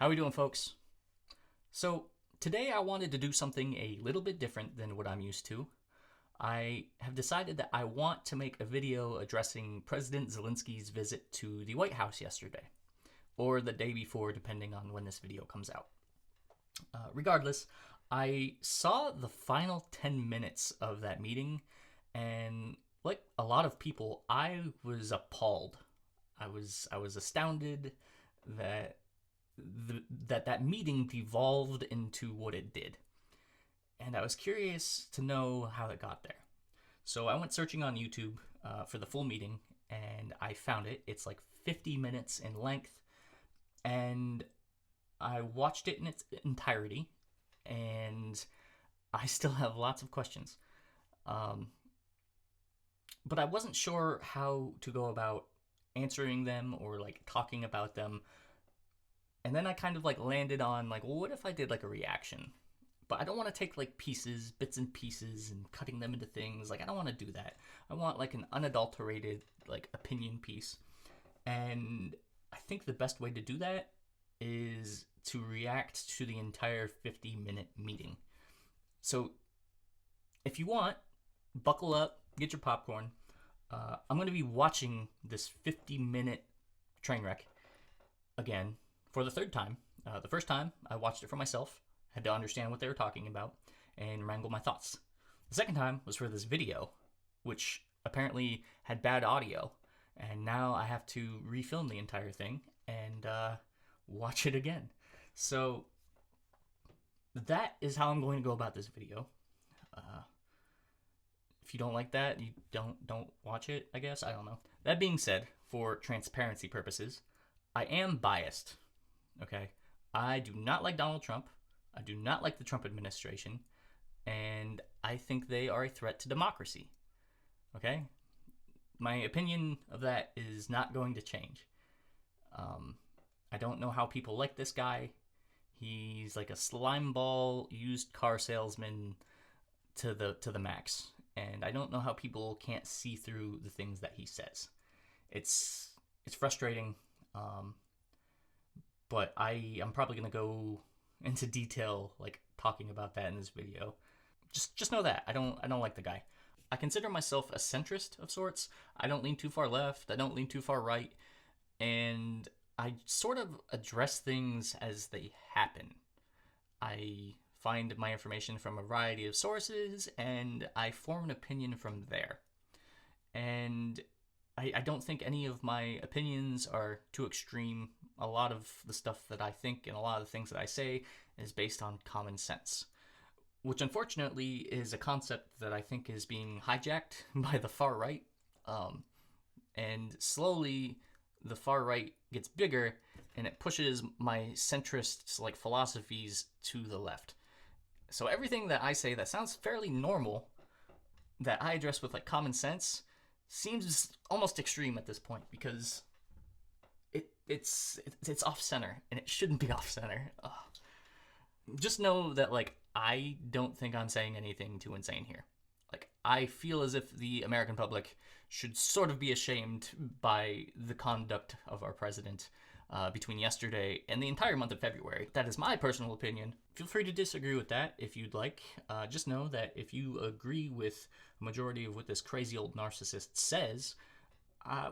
How we doing, folks? So today I wanted to do something a little bit different than what I'm used to. I have decided that I want to make a video addressing President Zelensky's visit to the White House yesterday, or the day before, depending on when this video comes out. Regardless, I saw the final 10 minutes of that meeting, and like a lot of people, I was appalled. I was astounded that that meeting devolved into what it did. And I was curious to know how it got there. So I went searching on YouTube for the full meeting, and I found it. It's like 50 minutes in length, and I watched it in its entirety, and I still have lots of questions. But I wasn't sure how to go about answering them or like talking about them. And then I kind of like landed on like, well, what if I did like a reaction? But I don't want to take like bits and pieces and cutting them into things. Like, I don't want to do that. I want like an unadulterated like opinion piece. And I think the best way to do that is to react to the entire 50-minute meeting. So if you want, buckle up, get your popcorn. I'm going to be watching this 50-minute train wreck again for the third time. The first time, I watched it for myself, had to understand what they were talking about, and wrangle my thoughts. The second time was for this video, which apparently had bad audio, and now I have to refilm the entire thing and watch it again. So that is how I'm going to go about this video. If you don't like that, you don't watch it, I guess. I don't know. That being said, for transparency purposes, I am biased. Okay? I do not like Donald Trump. I do not like the Trump administration. And I think they are a threat to democracy. Okay? My opinion of that is not going to change. I don't know how people like this guy. He's like a slimeball used car salesman to the max. And I don't know how people can't see through the things that he says. It's frustrating. But I'm probably going to go into detail, like talking about that in this video. Just know that I don't like the guy. I consider myself a centrist of sorts. I don't lean too far left. I don't lean too far right. And I sort of address things as they happen. I find my information from a variety of sources, and I form an opinion from there. And I don't think any of my opinions are too extreme. A lot of the stuff that I think and a lot of the things that I say is based on common sense, which unfortunately is a concept that I think is being hijacked by the far right. And slowly the far right gets bigger, and it pushes my centrist like philosophies to the left. So everything that I say that sounds fairly normal, that I address with like common sense, seems almost extreme at this point, because it's off center, and it shouldn't be off center. Just know that like I don't think I'm saying anything too insane here. Like, I feel as if the American public should sort of be ashamed by the conduct of our president between yesterday and the entire month of February. That is my personal opinion. Feel free to disagree with that if you'd like. Just know that if you agree with a majority of what this crazy old narcissist says,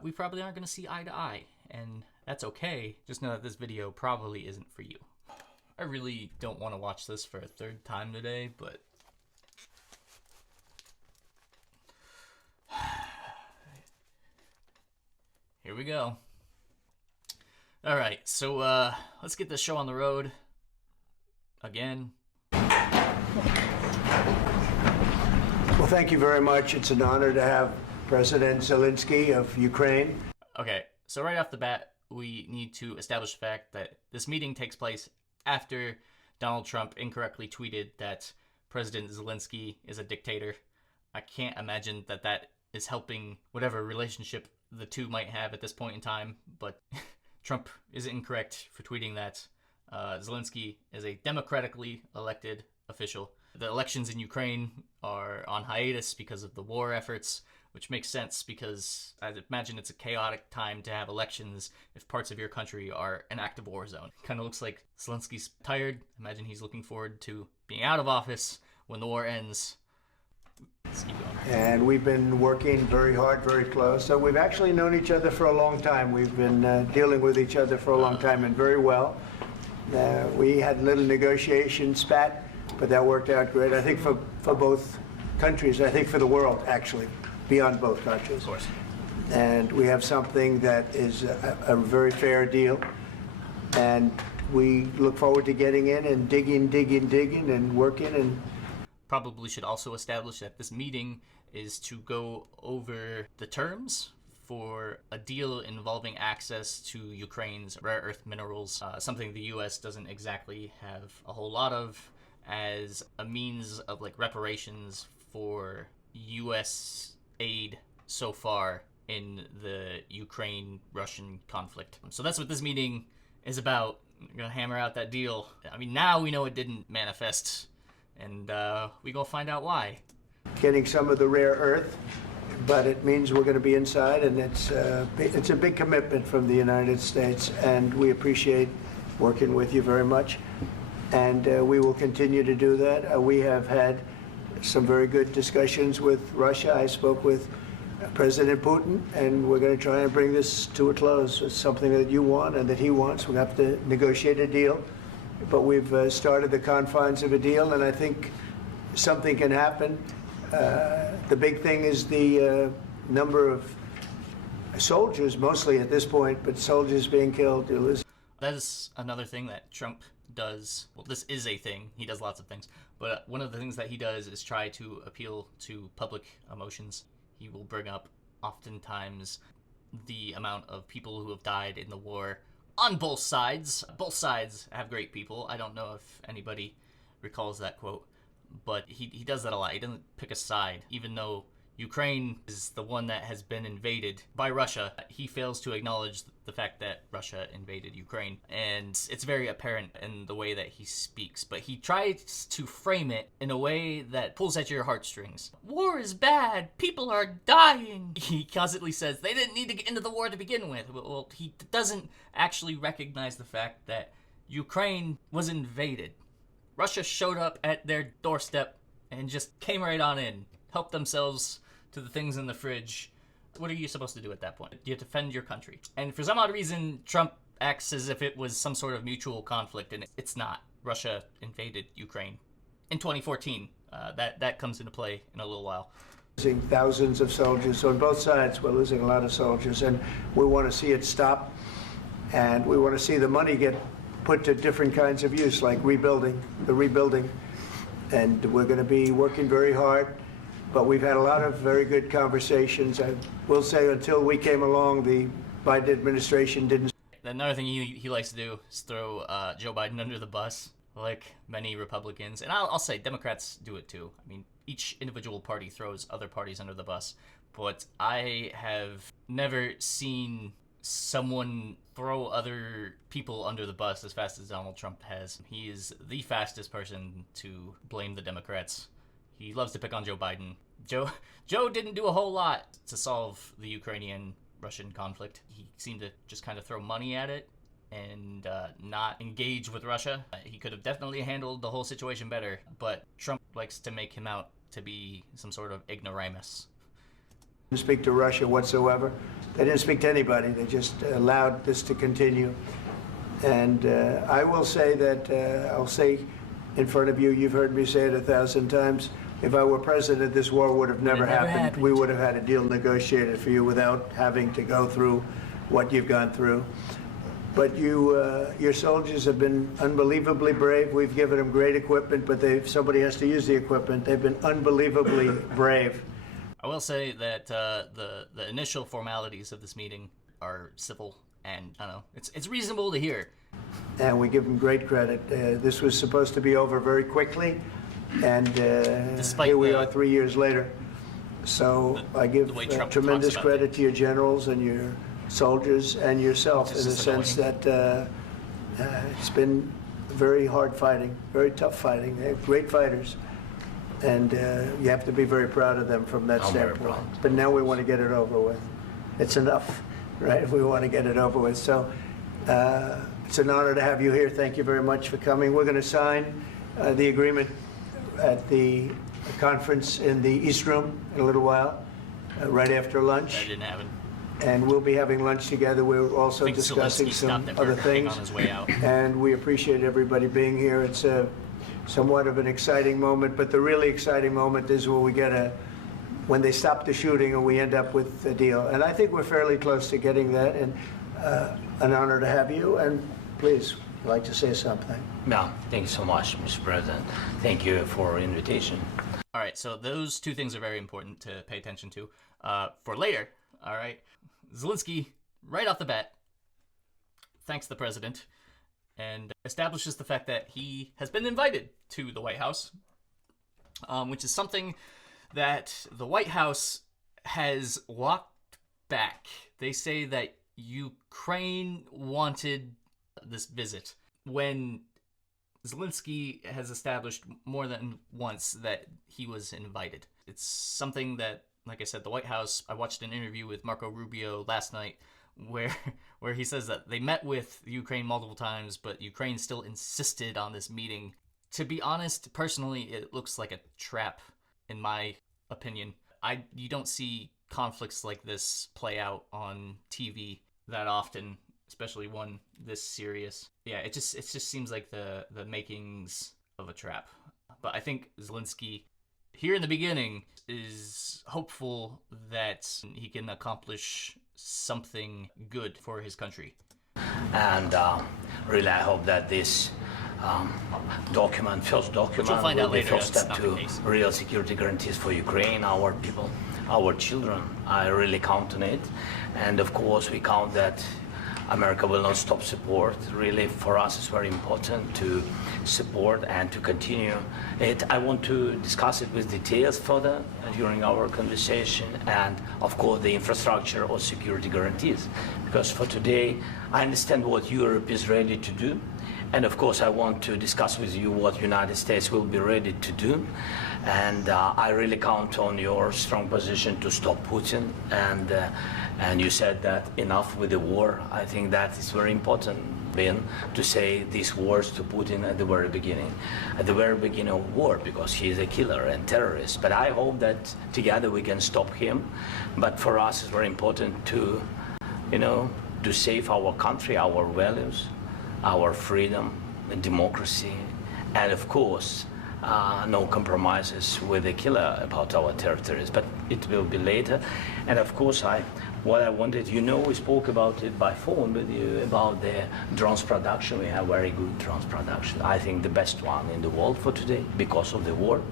we probably aren't going to see eye to eye, and that's okay. Just know that this video probably isn't for you. I really don't want to watch this for a third time today, but here we go. All right, so let's get this show on the road again. Well, thank you very much. It's an honor to have President Zelenskyy of Ukraine. Okay, so right off the bat, we need to establish the fact that this meeting takes place after Donald Trump incorrectly tweeted that President Zelenskyy is a dictator. I can't imagine that that is helping whatever relationship the two might have at this point in time, but Trump is incorrect for tweeting that. Zelenskyy is a democratically elected official. The elections in Ukraine are on hiatus because of the war efforts. which makes sense because I imagine it's a chaotic time to have elections if parts of your country are an active war zone. Kind of looks like Zelensky's tired. Imagine he's looking forward to being out of office when the war ends. Let's keep going. And we've been working very hard, very close. So we've actually known each other for a long time. We've been dealing with each other for a long time and very well. We had a little negotiation spat, but that worked out great. I think for both countries, I think for the world, actually, beyond both countries. Of course. And we have something that is a very fair deal. And we look forward to getting in and digging and working. And probably should also establish that this meeting is to go over the terms for a deal involving access to Ukraine's rare earth minerals, something the U.S. doesn't exactly have a whole lot of, as a means of like reparations for U.S. aid so far in the Ukraine-Russian conflict. So that's what this meeting is about. We're gonna hammer out that deal. I mean, now we know it didn't manifest, and we gonna find out why. Getting some of the rare earth, but it means we're going to be inside, and it's a big commitment from the United States, and we appreciate working with you very much, and we will continue to do that. We have had some very good discussions with Russia. I spoke with President Putin, and we're going to try and bring this to a close. It's something that you want and that he wants. We have to negotiate a deal, but we've started the confines of a deal, and I think something can happen. The big thing is the number of soldiers, mostly at this point, but soldiers being killed. That is another thing that Trump does. Well, this is a thing. He does lots of things. But one of the things that he does is try to appeal to public emotions. He will bring up, oftentimes, the amount of people who have died in the war on both sides. Both sides have great people. I don't know if anybody recalls that quote. But he does that a lot. He doesn't pick a side. Even though Ukraine is the one that has been invaded by Russia, he fails to acknowledge the fact that Russia invaded Ukraine. And it's very apparent in the way that he speaks. But he tries to frame it in a way that pulls at your heartstrings. War is bad. People are dying. He constantly says they didn't need to get into the war to begin with. Well, he doesn't actually recognize the fact that Ukraine was invaded. Russia showed up at their doorstep and just came right on in, helped themselves to the things in the fridge. What are you supposed to do at that point? You defend your country. And for some odd reason, Trump acts as if it was some sort of mutual conflict, and it's not. Russia invaded Ukraine in 2014. That comes into play in a little while. Losing thousands of soldiers. So on both sides, we're losing a lot of soldiers, and we want to see it stop, and we want to see the money get put to different kinds of use, like rebuilding, and we're going to be working very hard, but we've had a lot of very good conversations. I will say until we came along, the Biden administration didn't. Another thing he likes to do is throw Joe Biden under the bus, like many Republicans, and I'll say Democrats do it too. I mean, each individual party throws other parties under the bus, but I have never seen someone throw other people under the bus as fast as Donald Trump has. He is the fastest person to blame the Democrats. He loves to pick on Joe Biden. Joe didn't do a whole lot to solve the Ukrainian-Russian conflict. He seemed to just kind of throw money at it and not engage with Russia. He could have definitely handled the whole situation better, but Trump likes to make him out to be some sort of ignoramus. Didn't speak to Russia whatsoever. They didn't speak to anybody. They just allowed this to continue. And I will say that, I'll say in front of you, you've heard me say it 1,000 times, if I were president, this war would have never happened. We would have had a deal negotiated for you without having to go through what you've gone through. But your soldiers have been unbelievably brave. We've given them great equipment, but somebody has to use the equipment. They've been unbelievably brave. I will say that the initial formalities of this meeting are civil, and I don't know, it's reasonable to hear. And we give them great credit. This was supposed to be over very quickly, and here we are 3 years later. So I give tremendous credit to your generals and your soldiers and yourself in the sense that it's been very hard fighting, very tough fighting. They're great fighters. And you have to be very proud of them from that I'm very standpoint. proud. But now we want to get it over with. It's enough, right? If we want to get it over with. So it's an honor to have you here. Thank you very much for coming. We're going to sign the agreement at the conference in the East Room in a little while, right after lunch. That didn't happen. And we'll be having lunch together. We're I also think discussing Zelensky some stopped at other Burger King things. on his way out. And we appreciate everybody being here. It's somewhat of an exciting moment, but the really exciting moment is when they stop the shooting and we end up with a deal. And I think we're fairly close to getting that, and an honor to have you. And please, I'd like to say something. Yeah, thank you so much, Mr. President. Thank you for the invitation. All right, so those two things are very important to pay attention to. For later, all right, Zelenskyy, right off the bat, thanks the president and establishes the fact that he has been invited to the White House, which is something that the White House has walked back. They say that Ukraine wanted this visit when Zelenskyy has established more than once that he was invited. It's something that, like I said, the White House, I watched an interview with Marco Rubio last night where he says that they met with Ukraine multiple times, but Ukraine still insisted on this meeting. To be honest, personally, it looks like a trap, in my opinion. You don't see conflicts like this play out on TV that often, especially one this serious. Yeah, it just seems like the makings of a trap. But I think Zelenskyy, here in the beginning, is hopeful that he can accomplish something good for his country. And really, I hope that this first document, we'll find will out be later first that's step not the to case. real security guarantees for Ukraine, our people, our children. I really count on it. And of course, we count that America will not stop support. Really, for us, it's very important to support and to continue it. I want to discuss it with details further during our conversation, and of course, the infrastructure or security guarantees. Because for today, I understand what Europe is ready to do. And of course, I want to discuss with you what United States will be ready to do. And I really count on your strong position to stop Putin. And you said that enough with the war. I think that is very important, Ben, to say these words to Putin at the very beginning of war, because he is a killer and terrorist. But I hope that together we can stop him. But for us, it's very important to, to save our country, our values, our freedom and democracy, and of course, no compromises with the killer about our territories. But it will be later. And of course, what I wanted, we spoke about it by phone with you about the drones production. We have very good drones production. I think the best one in the world for today because of the war.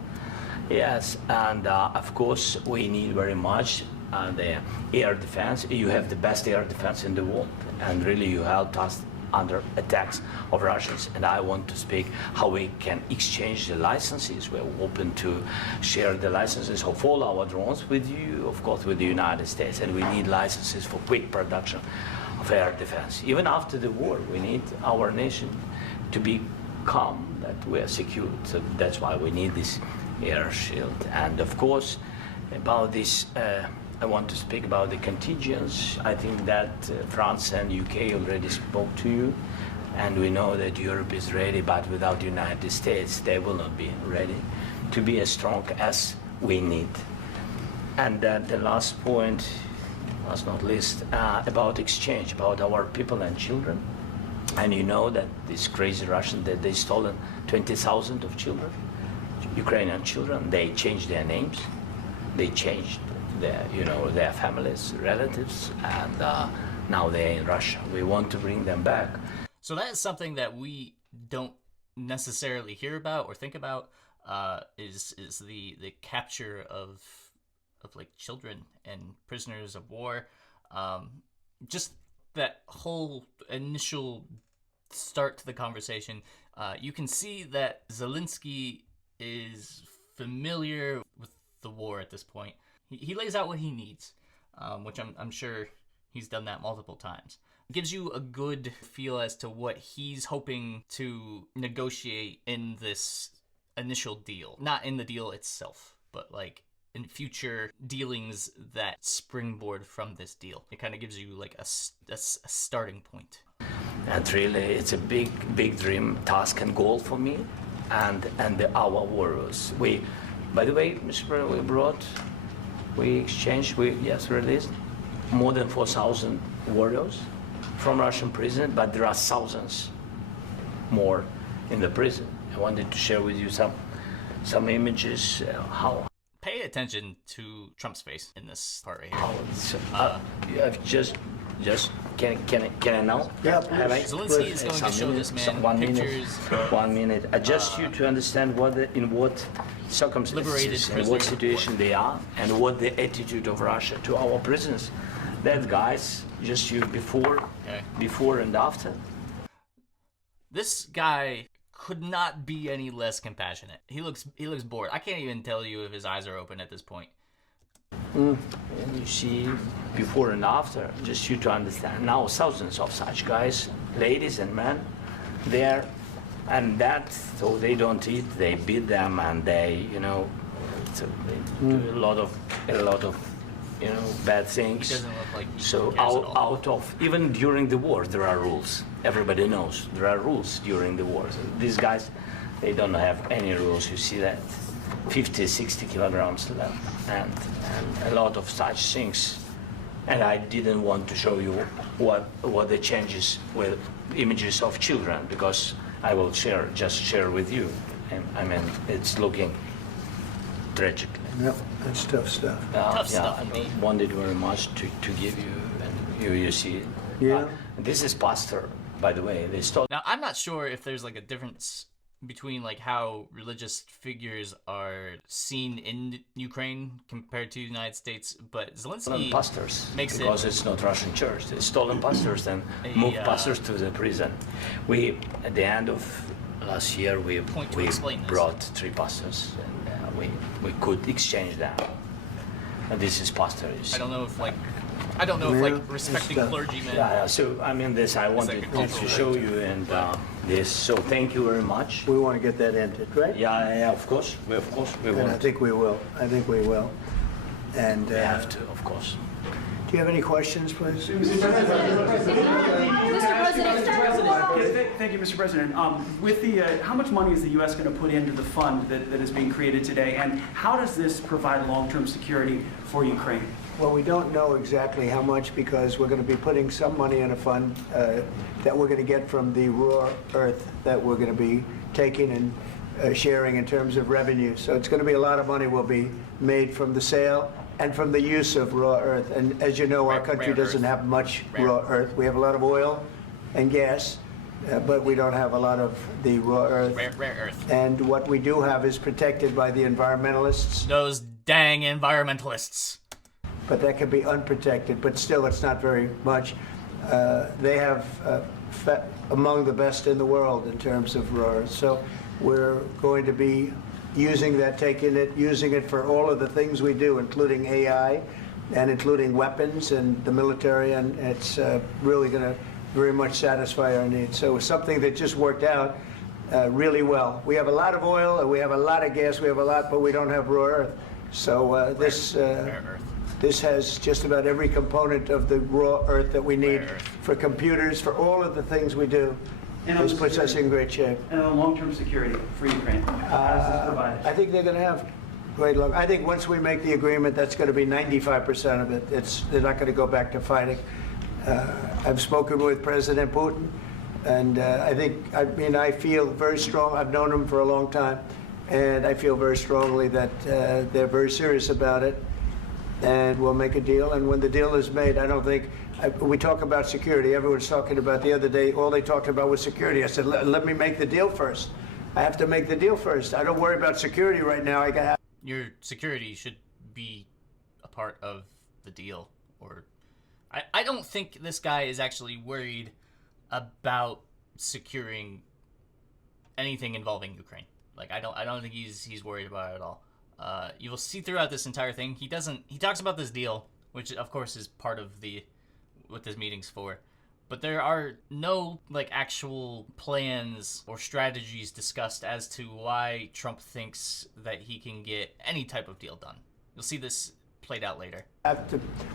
Yes, and of course, we need very much the air defense. You have the best air defense in the world, and really you helped us under attacks of Russians. And I want to speak how we can exchange the licenses. We're open to share the licenses of all our drones with you, of course, with the United States. And we need licenses for quick production of air defense. Even after the war, we need our nation to be calm, that we are secure. So that's why we need this air shield. And of course, about this, I want to speak about the contingents. I think that France and UK already spoke to you, and we know that Europe is ready, but without the United States, they will not be ready to be as strong as we need. And the last point, last not least, about exchange, about our people and children. And you know that these crazy Russians, that they stolen 20,000 of children, Ukrainian children. They changed their names, they changed their families, relatives, and now they're in Russia. We want to bring them back. So that is something that we don't necessarily hear about or think about. Is the capture of like children and prisoners of war. Just that whole initial start to the conversation. You can see that Zelenskyy is familiar with the war at this point. He lays out what he needs, which I'm sure he's done that multiple times. It gives you a good feel as to what he's hoping to negotiate in this initial deal. Not in the deal itself, but like in future dealings that springboard from this deal. It kind of gives you like a starting point. And really, it's a big dream, task, and goal for me, and our warriors. By the way, Mr. President, we released more than 4,000 warriors from Russian prison, but there are thousands more in the prison. I wanted to share with you some images. How pay attention to Trump's face in this part right here. how it's, you have just can I now? Yeah, Have I? Zelenskyy is going to show this man pictures. 1 minute. Just you to understand in what Liberated circumstances, in what prisoner situation they are, and what the attitude of Russia to our prisoners. That guys, just you before and after. This guy could not be any less compassionate. He looks bored. I can't even tell you if his eyes are open at this point. And you see before and after, just you to understand. Now thousands of such guys, ladies and men, there, and that, so they don't eat, they beat them, and they, so they do a lot of, bad things. He doesn't look like he So cares at all. out of, even during the war, there are rules. Everybody knows there are rules during the war. So these guys, they don't have any rules. You see that 50, 60 kilograms left, and a lot of such things. And I didn't want to show you what the changes with images of children, because I will share with you. And I mean, it's looking tragic. Yep, that's tough stuff. Tough stuff, indeed. I wanted very much to give you, and you see it. Yeah. This is pastor, by the way. They stole. Now, I'm not sure if there's like a difference between like how religious figures are seen in Ukraine compared to the United States, but Zelenskyy Pastors, makes because it it's not Russian church. They stolen pastors and moved pastors to the prison. We, at the end of last year, we Point to explain this. brought 3 pastors, and we could exchange them. And this is pastor. I don't know if respecting stuff. clergymen. Yeah, so I mean, this I wanted like a cultural to show you, and this. So thank you very much. We want to get that ended, right? Yeah, of course, we And I want. think we will. And We have to, of course. do you have any questions, please? Thank you, Mr. President. With the, how much money is the U.S. going to put into the fund that is being created today, and how does this provide long-term security for Ukraine? Well, we don't know exactly how much, because we're going to be putting some money in a fund that we're going to get from the raw earth that we're going to be taking and sharing in terms of revenue. So it's going to be a lot of money will be made from the sale and from the use of raw earth. And as you know, our country Rare doesn't earth. have much Rare. raw earth. We have a lot of oil and gas, but we don't have a lot of the raw earth. Rare earth. And what we do have is protected by the environmentalists. Those dang environmentalists. But that can be unprotected, but still it's not very much. They have among the best in the world in terms of raw earth. So we're going to be using that, using it for all of the things we do, including AI and including weapons and the military, and it's really going to very much satisfy our needs. So it's something that just worked out really well. We have a lot of oil, and we have a lot of gas, we have a lot, but we don't have raw earth. So Rare earth. this has just about every component of the raw earth that we need Rare earth. for computers, for all of the things we do. And on This puts us in great shape. And on long-term security for Ukraine, how does this provide it? I think they're going to have great luck. I think once we make the agreement, that's going to be 95% of it. They're not going to go back to fighting. I've spoken with President Putin, and I feel very strong. I've known him for a long time, and I feel very strongly that they're very serious about it, and we'll make a deal. And when the deal is made, I don't think we talk about security. Everyone's talking about the other day. All they talked about was security. I said, let me make the deal first. I have to make the deal first. I don't worry about security right now. Your security should be a part of the deal. Or I don't think this guy is actually worried about securing anything involving Ukraine. Like I don't think he's worried about it at all. You will see throughout this entire thing, he talks about this deal, which of course is part of what this meeting's for, But there are no actual plans or strategies discussed as to why Trump thinks that he can get any type of deal done. You'll see this played out later.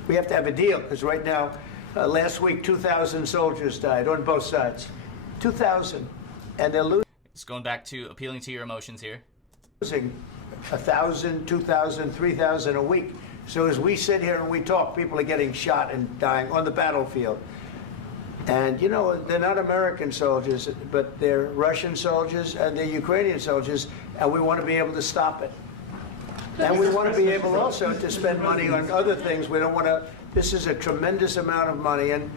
We have to have a deal, because right now, last week, 2,000 soldiers died on both sides. 2,000. And they're It's going back to appealing to your emotions here. losing 1,000, 2,000, 3,000 a week. So as we sit here and we talk, people are getting shot and dying on the battlefield. And, they're not American soldiers, but they're Russian soldiers and they're Ukrainian soldiers, and we want to be able to stop it. And we want to be able also to spend money on other things. We don't want to, this is a tremendous amount of money, and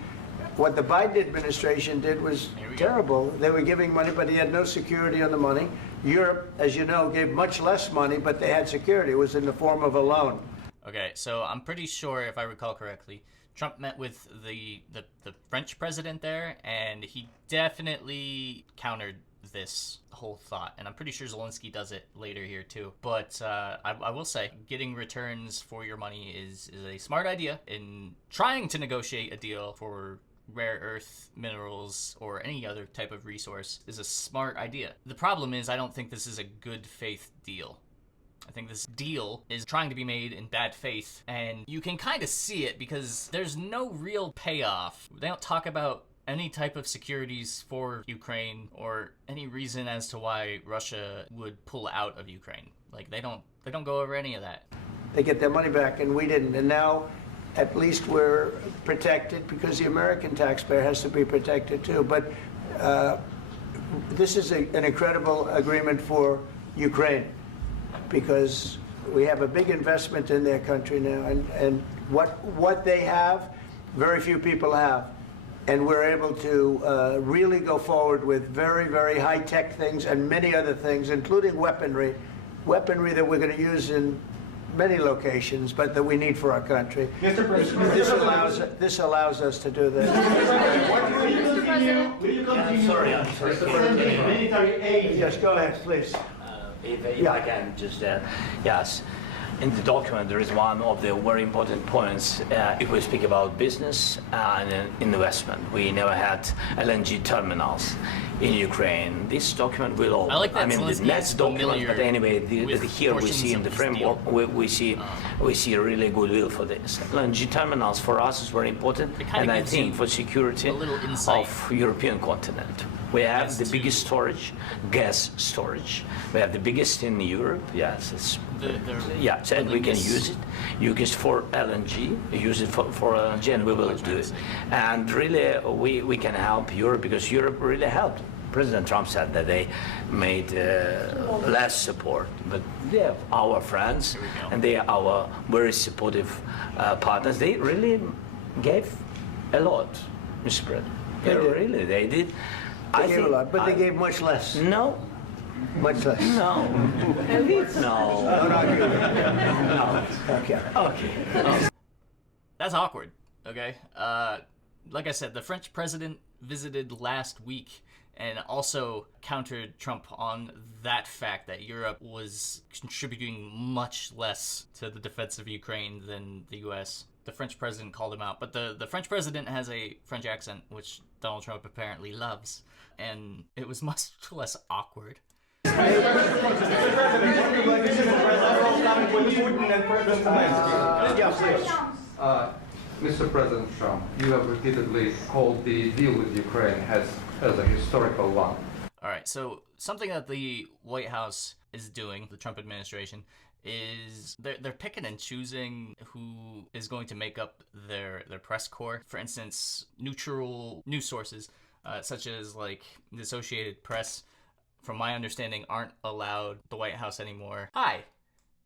what the Biden administration did was terrible. They were giving money, but he had no security on the money. Europe, as you know, gave much less money, but they had security. It was in the form of a loan. Okay, so I'm pretty sure, if I recall correctly, Trump met with the French president there, and he definitely countered this whole thought. And I'm pretty sure Zelenskyy does it later here too. But I will say, getting returns for your money is a smart idea. In trying to negotiate a deal for rare earth minerals or any other type of resource is a smart idea. The problem is, I don't think this is a good faith deal. I think this deal is trying to be made in bad faith, and you can kind of see it because there's no real payoff. They don't talk about any type of securities for Ukraine or any reason as to why Russia would pull out of Ukraine. They don't go over any of that. They get their money back, and we didn't. And now, at least we're protected, because the American taxpayer has to be protected too. But this is an incredible agreement for Ukraine, because we have a big investment in their country now, and what they have, very few people have. And we're able to really go forward with very, very high-tech things and many other things, including weaponry that we're going to use in many locations, but that we need for our country. Mr. President, This allows us to do this. I'm sorry. Military aid. Yes, go ahead, please. If I can just, yes. In the document, there is one of the very important points. If we speak about business and investment, we never had LNG terminals in Ukraine. This document will open. I like that. I mean, the next document, but anyway, here we see in the framework, we see a really goodwill for this. LNG terminals for us is very important, and I think for security of European continent. We have the biggest storage, gas storage. We have the biggest in Europe. Yes, it's and we can use it for LNG, use it for LNG, and we will do it. And really, we can help Europe, because Europe really helped. President Trump said that they made less support, but they are our friends, and they are our very supportive partners. They really gave a lot, Mr. President. They did. They gave a lot, but they gave much less. No. Much less. No. No. No. Okay. Okay. That's awkward, okay? Like I said, the French president visited last week and also countered Trump on that fact that Europe was contributing much less to the defense of Ukraine than the U.S. The French president called him out, but the French president has a French accent, which Donald Trump apparently loves, and it was much less awkward. Mr. President Trump, you have repeatedly called the deal with Ukraine as a historical one. All right, so something that the White House is doing, the Trump administration, is they're picking and choosing who is going to make up their press corps. For instance, neutral news sources, such as the Associated Press, from my understanding, aren't allowed the White House anymore. Hi,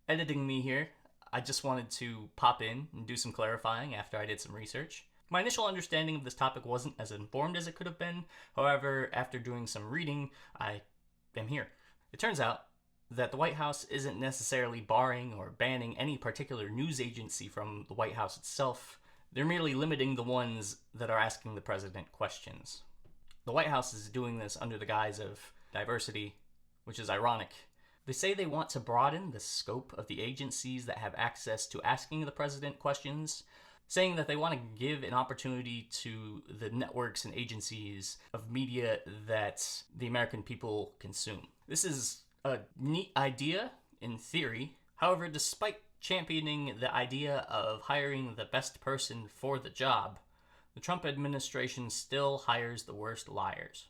editing me here. I just wanted to pop in and do some clarifying after I did some research. My initial understanding of this topic wasn't as informed as it could have been. However, after doing some reading, I am here. It turns out that the White House isn't necessarily barring or banning any particular news agency from the White House itself. They're merely limiting the ones that are asking the president questions. The White House is doing this under the guise of diversity, which is ironic. They say they want to broaden the scope of the agencies that have access to asking the president questions, saying that they want to give an opportunity to the networks and agencies of media that the American people consume. This is a neat idea in theory. However, despite championing the idea of hiring the best person for the job, the Trump administration still hires the worst liars.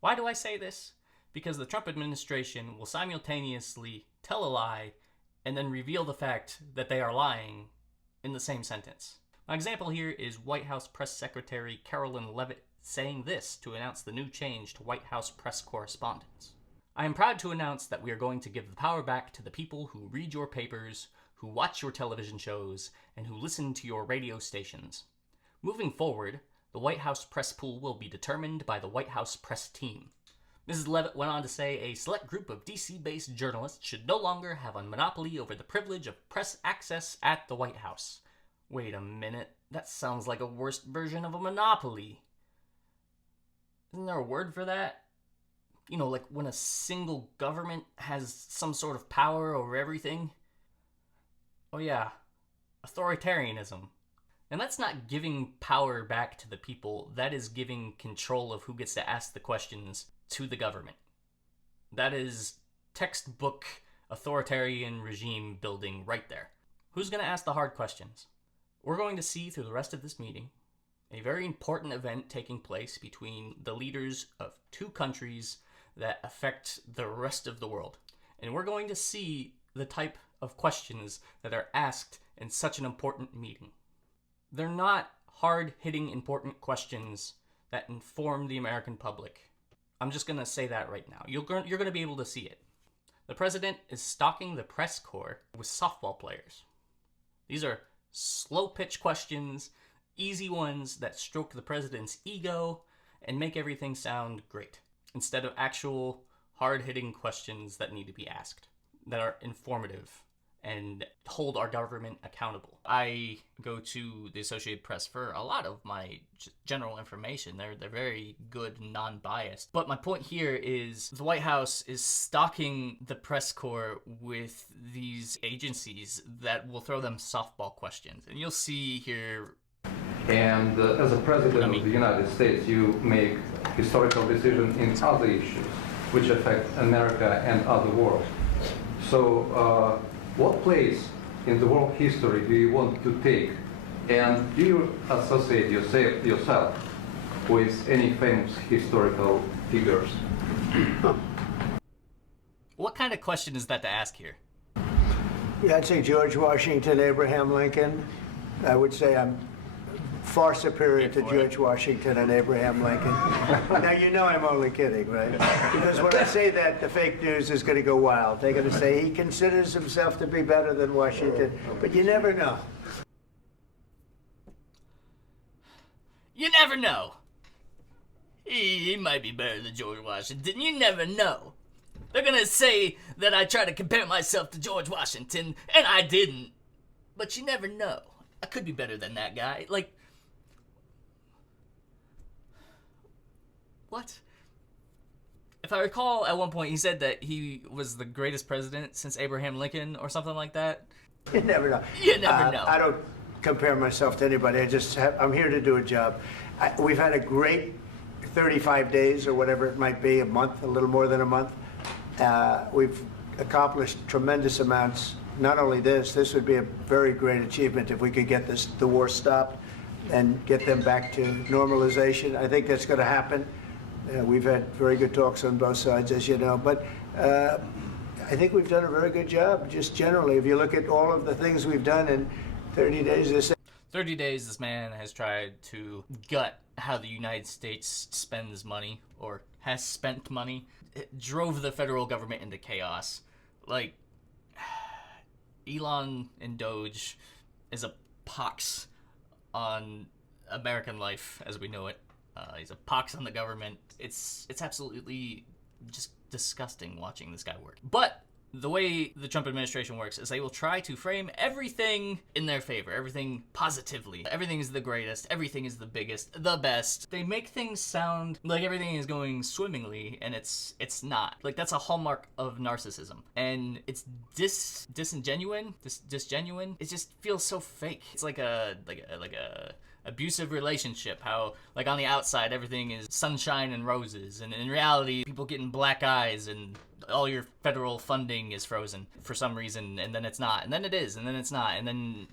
Why do I say this? Because the Trump administration will simultaneously tell a lie and then reveal the fact that they are lying in the same sentence. My example here is White House Press Secretary Carolyn Leavitt saying this to announce the new change to White House press correspondence. I am proud to announce that we are going to give the power back to the people who read your papers, who watch your television shows, and who listen to your radio stations. Moving forward, the White House press pool will be determined by the White House press team. Mrs. Leavitt went on to say a select group of DC-based journalists should no longer have a monopoly over the privilege of press access at the White House. Wait a minute, that sounds like a worse version of a monopoly. Isn't there a word for that? You know, like when a single government has some sort of power over everything? Oh yeah, authoritarianism. And that's not giving power back to the people, that is giving control of who gets to ask the questions to the government. That is textbook authoritarian regime building right there. Who's going to ask the hard questions? We're going to see through the rest of this meeting a very important event taking place between the leaders of two countries that affect the rest of the world. And we're going to see the type of questions that are asked in such an important meeting. They're not hard-hitting important questions that inform the American public. I'm just going to say that right now. You're going to be able to see it. The president is stocking the press corps with softball players. These are slow-pitch questions, easy ones that stroke the president's ego and make everything sound great, instead of actual hard-hitting questions that need to be asked, that are informative and hold our government accountable. I go to the Associated Press for a lot of my general information. They're very good and non-biased. But my point here is the White House is stocking the press corps with these agencies that will throw them softball questions. And you'll see here. And as a president of the United States, you make historical decisions in other issues which affect America and other world. So what place in the world history do you want to take? And do you associate yourself with any famous historical figures? What kind of question is that to ask here? Yeah, I'd say George Washington, Abraham Lincoln. I would say I'm far superior to George Washington and Abraham Lincoln. Now, you know I'm only kidding, right? Because when I say that, the fake news is going to go wild. They're going to say he considers himself to be better than Washington, but you never know. You never know. He might be better than George Washington. You never know. They're going to say that I try to compare myself to George Washington, and I didn't. But you never know. I could be better than that guy. Like, what? If I recall, at one point he said that he was the greatest president since Abraham Lincoln or something like that. You never know. You never know. I don't compare myself to anybody. I'm here to do a job. We've had a great 35 days or whatever it might be, a month, a little more than a month. We've accomplished tremendous amounts. Not only this would be a very great achievement if we could get the war stopped and get them back to normalization. I think that's going to happen. We've had very good talks on both sides, as you know. But I think we've done a very good job, just generally. If you look at all of the things we've done in 30 days. 30 days, this man has tried to gut how the United States spends money, or has spent money. It drove the federal government into chaos. Like, Elon and Doge is a pox on American life as we know it. He's a pox on the government. It's absolutely just disgusting watching this guy work. But The way the Trump administration works is they will try to frame everything in their favor, everything positively. Everything is the greatest, everything is the biggest, the best. They make things sound like everything is going swimmingly, and it's not. Like, that's a hallmark of narcissism. And it's disgenuine. It just feels so fake. It's like a abusive relationship, how like on the outside everything is sunshine and roses, and in reality people getting black eyes and all your federal funding is frozen for some reason, and then it's not, and then it is, and then it's not, and then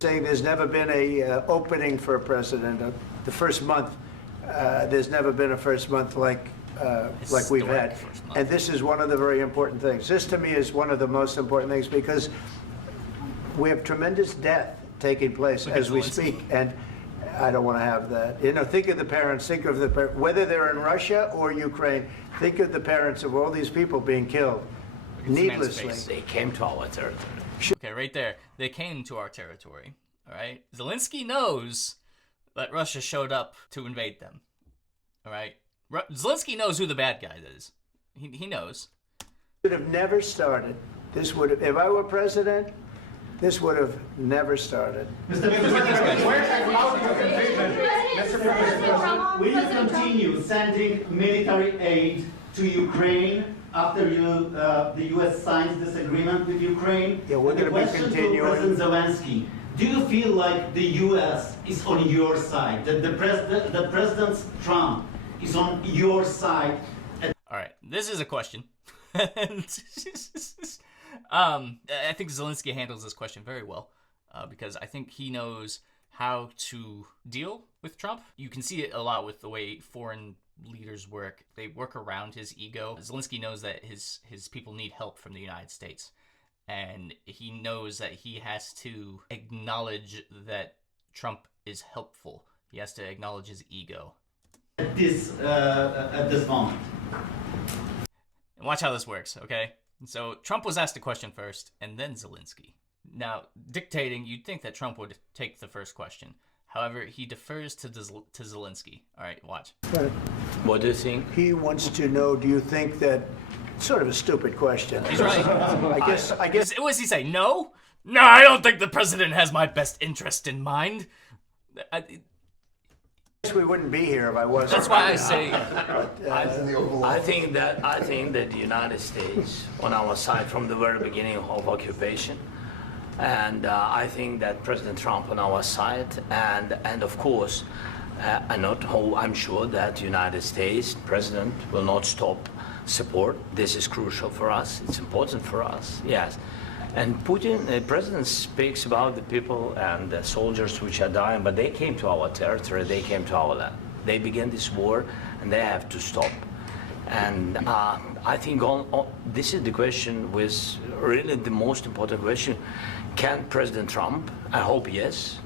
saying there's never been a opening for a president. The first month, there's never been a first month like we've had, and this is one of the very important things. This to me is one of the most important things, because we have tremendous death taking place as we speak, and I don't want to have that. You know, think of the parents, whether they're in Russia or Ukraine, think of the parents of all these people being killed needlessly. They came to our territory. Okay, right there. They came to our territory, all right? Zelenskyy knows that Russia showed up to invade them, all right? Zelenskyy knows who the bad guy is. He knows. Would have never started. This would have, if I were president, this would have never started. Mr. President, will you continue sending military aid to Ukraine after the U.S. signs this agreement with Ukraine? Yeah, we're going to be continuing. To President Zelenskyy, do you feel like the U.S. is on your side, that the President Trump is on your side? All right, this is a question. I think Zelenskyy handles this question very well, because I think he knows how to deal with Trump. You can see it a lot with the way foreign leaders work. They work around his ego. Zelenskyy knows that his people need help from the United States, and he knows that he has to acknowledge that Trump is helpful. He has to acknowledge his ego. At this moment. And watch how this works, okay? So Trump was asked a question first, and then Zelenskyy. Now, dictating, you'd think that Trump would take the first question. However, he defers to Zelenskyy. All right, watch. What do you think? He wants to know, do you think that, sort of a stupid question. He's right. I guess. What does he say? No? No, I don't think the president has my best interest in mind. We wouldn't be here if I wasn't. That's why I say. I think that the United States on our side from the very beginning of occupation, and I think that President Trump on our side, and of course, I'm sure that the United States President will not stop support. This is crucial for us. It's important for us. Yes. And Putin, the president, speaks about the people and the soldiers which are dying, but they came to our territory, they came to our land. They began this war, and they have to stop. And I think this is the question, with really the most important question. Can President Trump, I hope yes,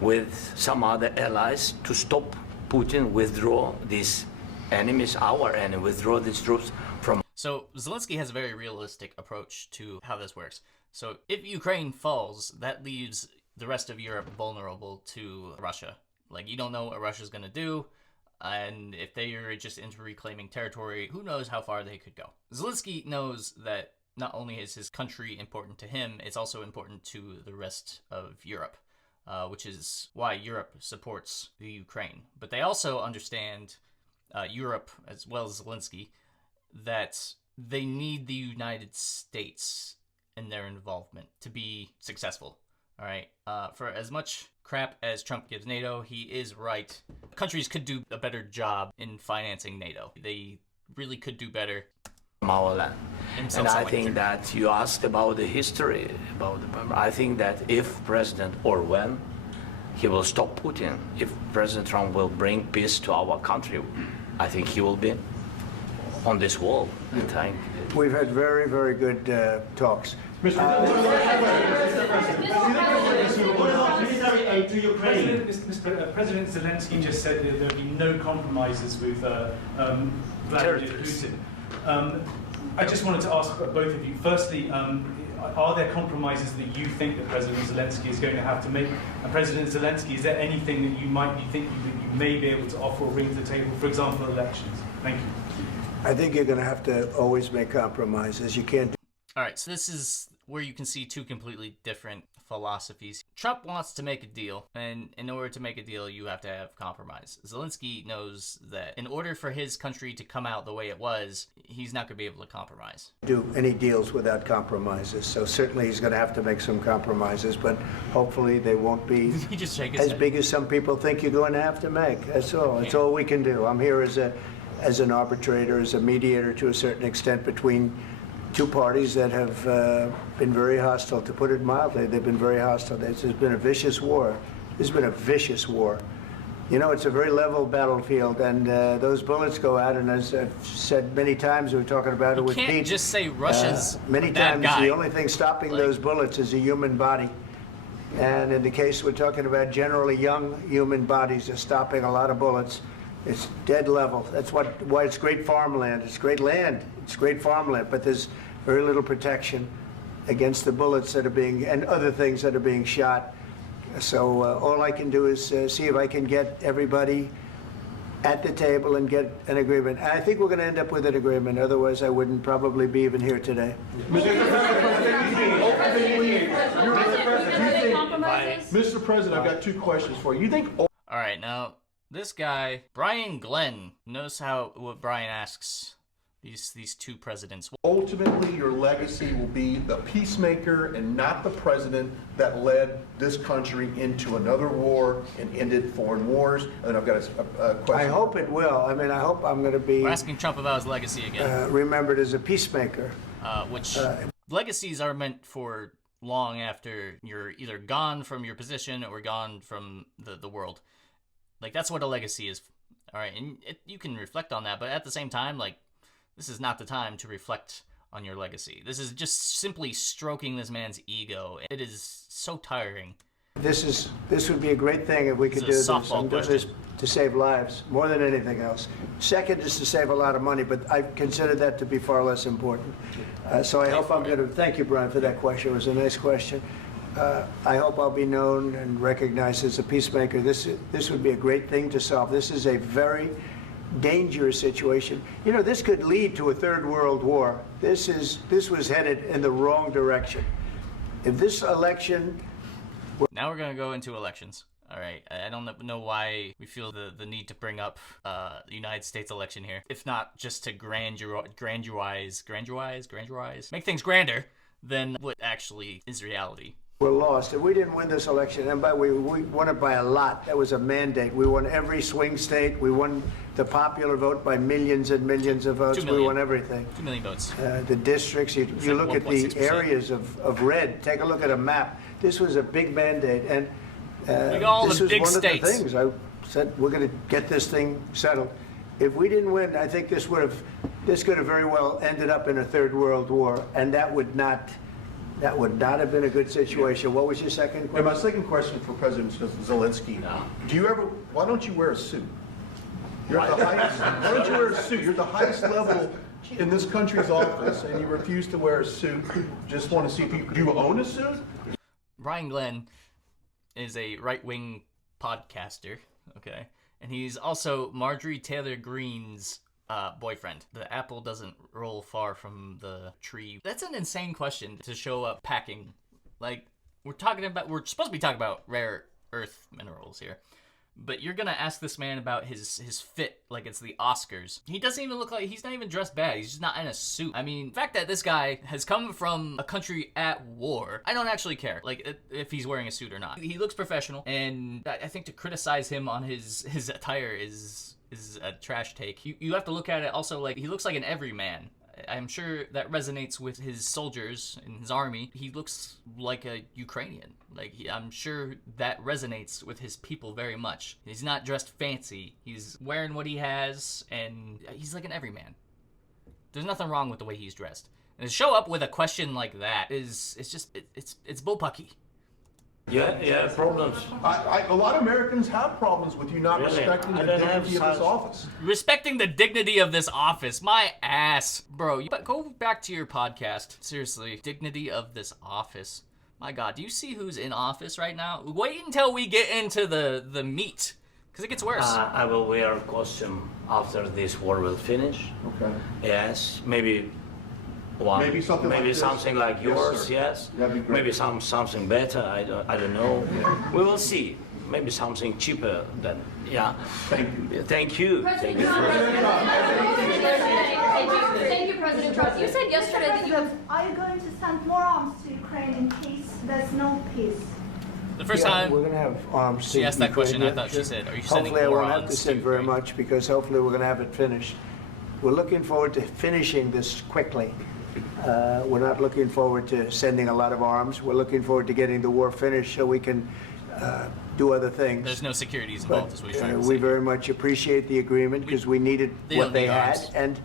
with some other allies, to stop Putin, withdraw these enemies, our enemy, withdraw these troops from... So Zelenskyy has a very realistic approach to how this works. So if Ukraine falls, that leaves the rest of Europe vulnerable to Russia. Like, you don't know what Russia's going to do, and if they are just into reclaiming territory, who knows how far they could go. Zelenskyy knows that not only is his country important to him, it's also important to the rest of Europe, which is why Europe supports the Ukraine. But they also understand, Europe, as well as Zelenskyy, that they need the United States in their involvement to be successful. All right. For as much crap as Trump gives NATO, he is right. Countries could do a better job in financing NATO. They really could do better. From our land. And I think that you asked about the history, I think that if President, or when, he will stop Putin, if President Trump will bring peace to our country, I think he will be on this wall. We've had very, very good talks. Military aid to Ukraine. President Zelenskyy just said that there would be no compromises with Vladimir Putin. I just wanted to ask both of you. Firstly, are there compromises that you think that President Zelenskyy is going to have to make? And President Zelenskyy, is there anything that you might be thinking that you may be able to offer or bring to the table, for example, elections? Thank you. I think you're going to have to always make compromises. You can't do. All right, so this is where you can see two completely different philosophies. Trump wants to make a deal, and in order to make a deal, you have to have compromise. Zelenskyy knows that in order for his country to come out the way it was, he's not going to be able to compromise. Do any deals without compromises. So certainly he's going to have to make some compromises, but hopefully they won't be He just shake his as head. big as some people think you're going to have to make. That's all. That's all we can do. I'm here as an arbitrator, as a mediator to a certain extent between two parties that have been very hostile. To put it mildly, they've been very hostile. There's been a vicious war. There's been a vicious war. You know, it's a very level battlefield, and those bullets go out, and as I've said many times, we were talking about it with Pete. You can't just say Russia's many a bad times guy. the only thing stopping those bullets is a human body. And in the case we're talking about, generally young human bodies are stopping a lot of bullets. It's dead level. That's why it's great farmland. It's great land. It's great farmland, but there's very little protection against the bullets that are being, and other things that are being shot. So all I can do is see if I can get everybody at the table and get an agreement. And I think we're going to end up with an agreement. Otherwise, I wouldn't probably be even here today. Mr. President, I've got two questions for you. You think? All right, now this guy Brian Glenn knows what Brian asks these two presidents. Ultimately, your legacy will be the peacemaker and not the president that led this country into another war and ended foreign wars. And I've got a question. I hope it will. I mean, I hope I'm going to be We're asking Trump about his legacy again, remembered as a peacemaker. which legacies are meant for long after you're either gone from your position or gone from the world. Like, that's what a legacy is. All right, and you can reflect on that, but at the same time, like, this is not the time to reflect on your legacy. This is just simply stroking this man's ego. It is so tiring. This would be a great thing if we could do This is this. a softball I'm doing this to save lives more than anything else. Second is to save a lot of money, but I consider that to be far less important. So I hope I'm going to thank you, Brian, for that question. It was a nice question. I hope I'll be known and recognized as a peacemaker. This would be a great thing to solve. This is a very dangerous situation. You know, this could lead to a third world war. This was headed in the wrong direction. If this election... Now we're going to go into elections. All right, I don't know why we feel the need to bring up the United States election here, if not just to grandiorize, make things grander than what actually is reality. We're lost. If we didn't win this election, and by the way, we won it by a lot. That was a mandate. We won every swing state. We won the popular vote by millions and millions of votes. 2 million. We won everything. 2 million votes. The districts, you like look at the 1.6%. areas of red. Take a look at a map. This was a big mandate, and We got all this the was big one states. of the things. I said we're going to get this thing settled. If we didn't win, I think this could have very well ended up in a third world war, and that would not have been a good situation. What was your second And question? my second question for President Zelenskyy. Why don't you wear a suit? You're at the highest, why don't you wear a suit? You're at the highest level in this country's office, and you refuse to wear a suit. Just want to see if do you own a suit? Brian Glenn is a right-wing podcaster, okay? And he's also Marjorie Taylor Greene's boyfriend. The apple doesn't roll far from the tree. That's an insane question to show up packing. Like, we're supposed to be talking about rare earth minerals here. But you're gonna ask this man about his fit like it's the Oscars. He doesn't even look like, he's not even dressed bad. He's just not in a suit. I mean, the fact that this guy has come from a country at war, I don't actually care, like, if he's wearing a suit or not. He looks professional, and I think to criticize him on his attire is a trash take. You have to look at it also like he looks like an everyman. I'm sure that resonates with his soldiers in his army. He looks like a Ukrainian. I'm sure that resonates with his people very much. He's not dressed fancy. He's wearing what he has, and he's like an everyman. There's nothing wrong with the way he's dressed. And to show up with a question like that it's bullpucky. Yeah, problems. A lot of Americans have problems with you not Really? respecting I the don't have dignity of this such- office. Respecting the dignity of this office. My ass. Bro, go back to your podcast. Seriously. Dignity of this office. My God, do you see who's in office right now? Wait until we get into the meat. Because it gets worse. I will wear a costume after this war will finish. Okay. Yes, maybe one. Maybe something like this? something like Yes, yours. sir. Yes. That'd be great. Maybe something better. I don't know. We will see. Maybe something cheaper than yeah. Thank you. Thank you. President Thank you. Trump, thank you, President Trump. You said yesterday that you have. Are you going to send more arms to Ukraine in case there's no peace? The first Yeah, time we're going to have arms. she to asked that Ukraine, question, I yeah, thought she sure. said, are you sending Hopefully I more won't have on to send very Ukraine? much because hopefully we're going to have it finished. We're looking forward to finishing this quickly. We're not looking forward to sending a lot of arms. We're looking forward to getting the war finished so we can do other things. There's no securities involved, But is what you're trying to we say. very much appreciate the agreement because we needed They what don't they need had, arms. and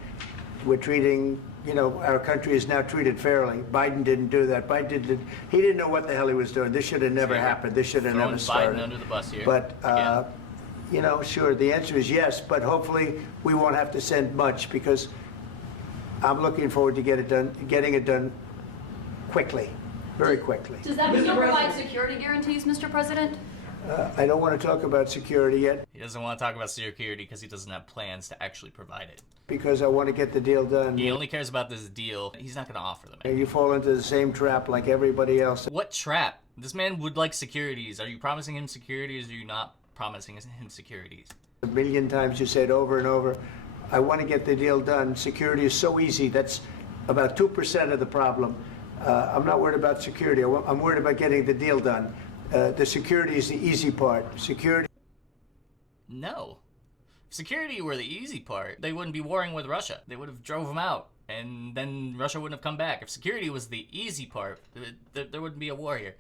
we're treating, our country is now treated fairly. Biden didn't do that. He didn't know what the hell he was doing. This should have never happened. This should have Throwing never Biden started. under the bus here. But again. sure, the answer is yes. But hopefully we won't have to send much because I'm looking forward to getting it done quickly, very quickly. Does that mean you'll provide security guarantees, Mr. President? I don't want to talk about security yet He doesn't want to talk about security because he doesn't have plans to actually provide it. because I want to get the deal done. He only cares about this deal. He's not going to offer them. You fall into the same trap like everybody else. What trap? This man would like securities. Are you promising him securities or are you not promising him securities? A million times you say it over and over. I want to get the deal done. Security is so easy. That's about 2% of the problem. I'm not worried about security. I'm worried about getting the deal done. The security is the easy part. Security. No. If security were the easy part, they wouldn't be warring with Russia. They would have drove him out, and then Russia wouldn't have come back. If security was the easy part, there wouldn't be a war here.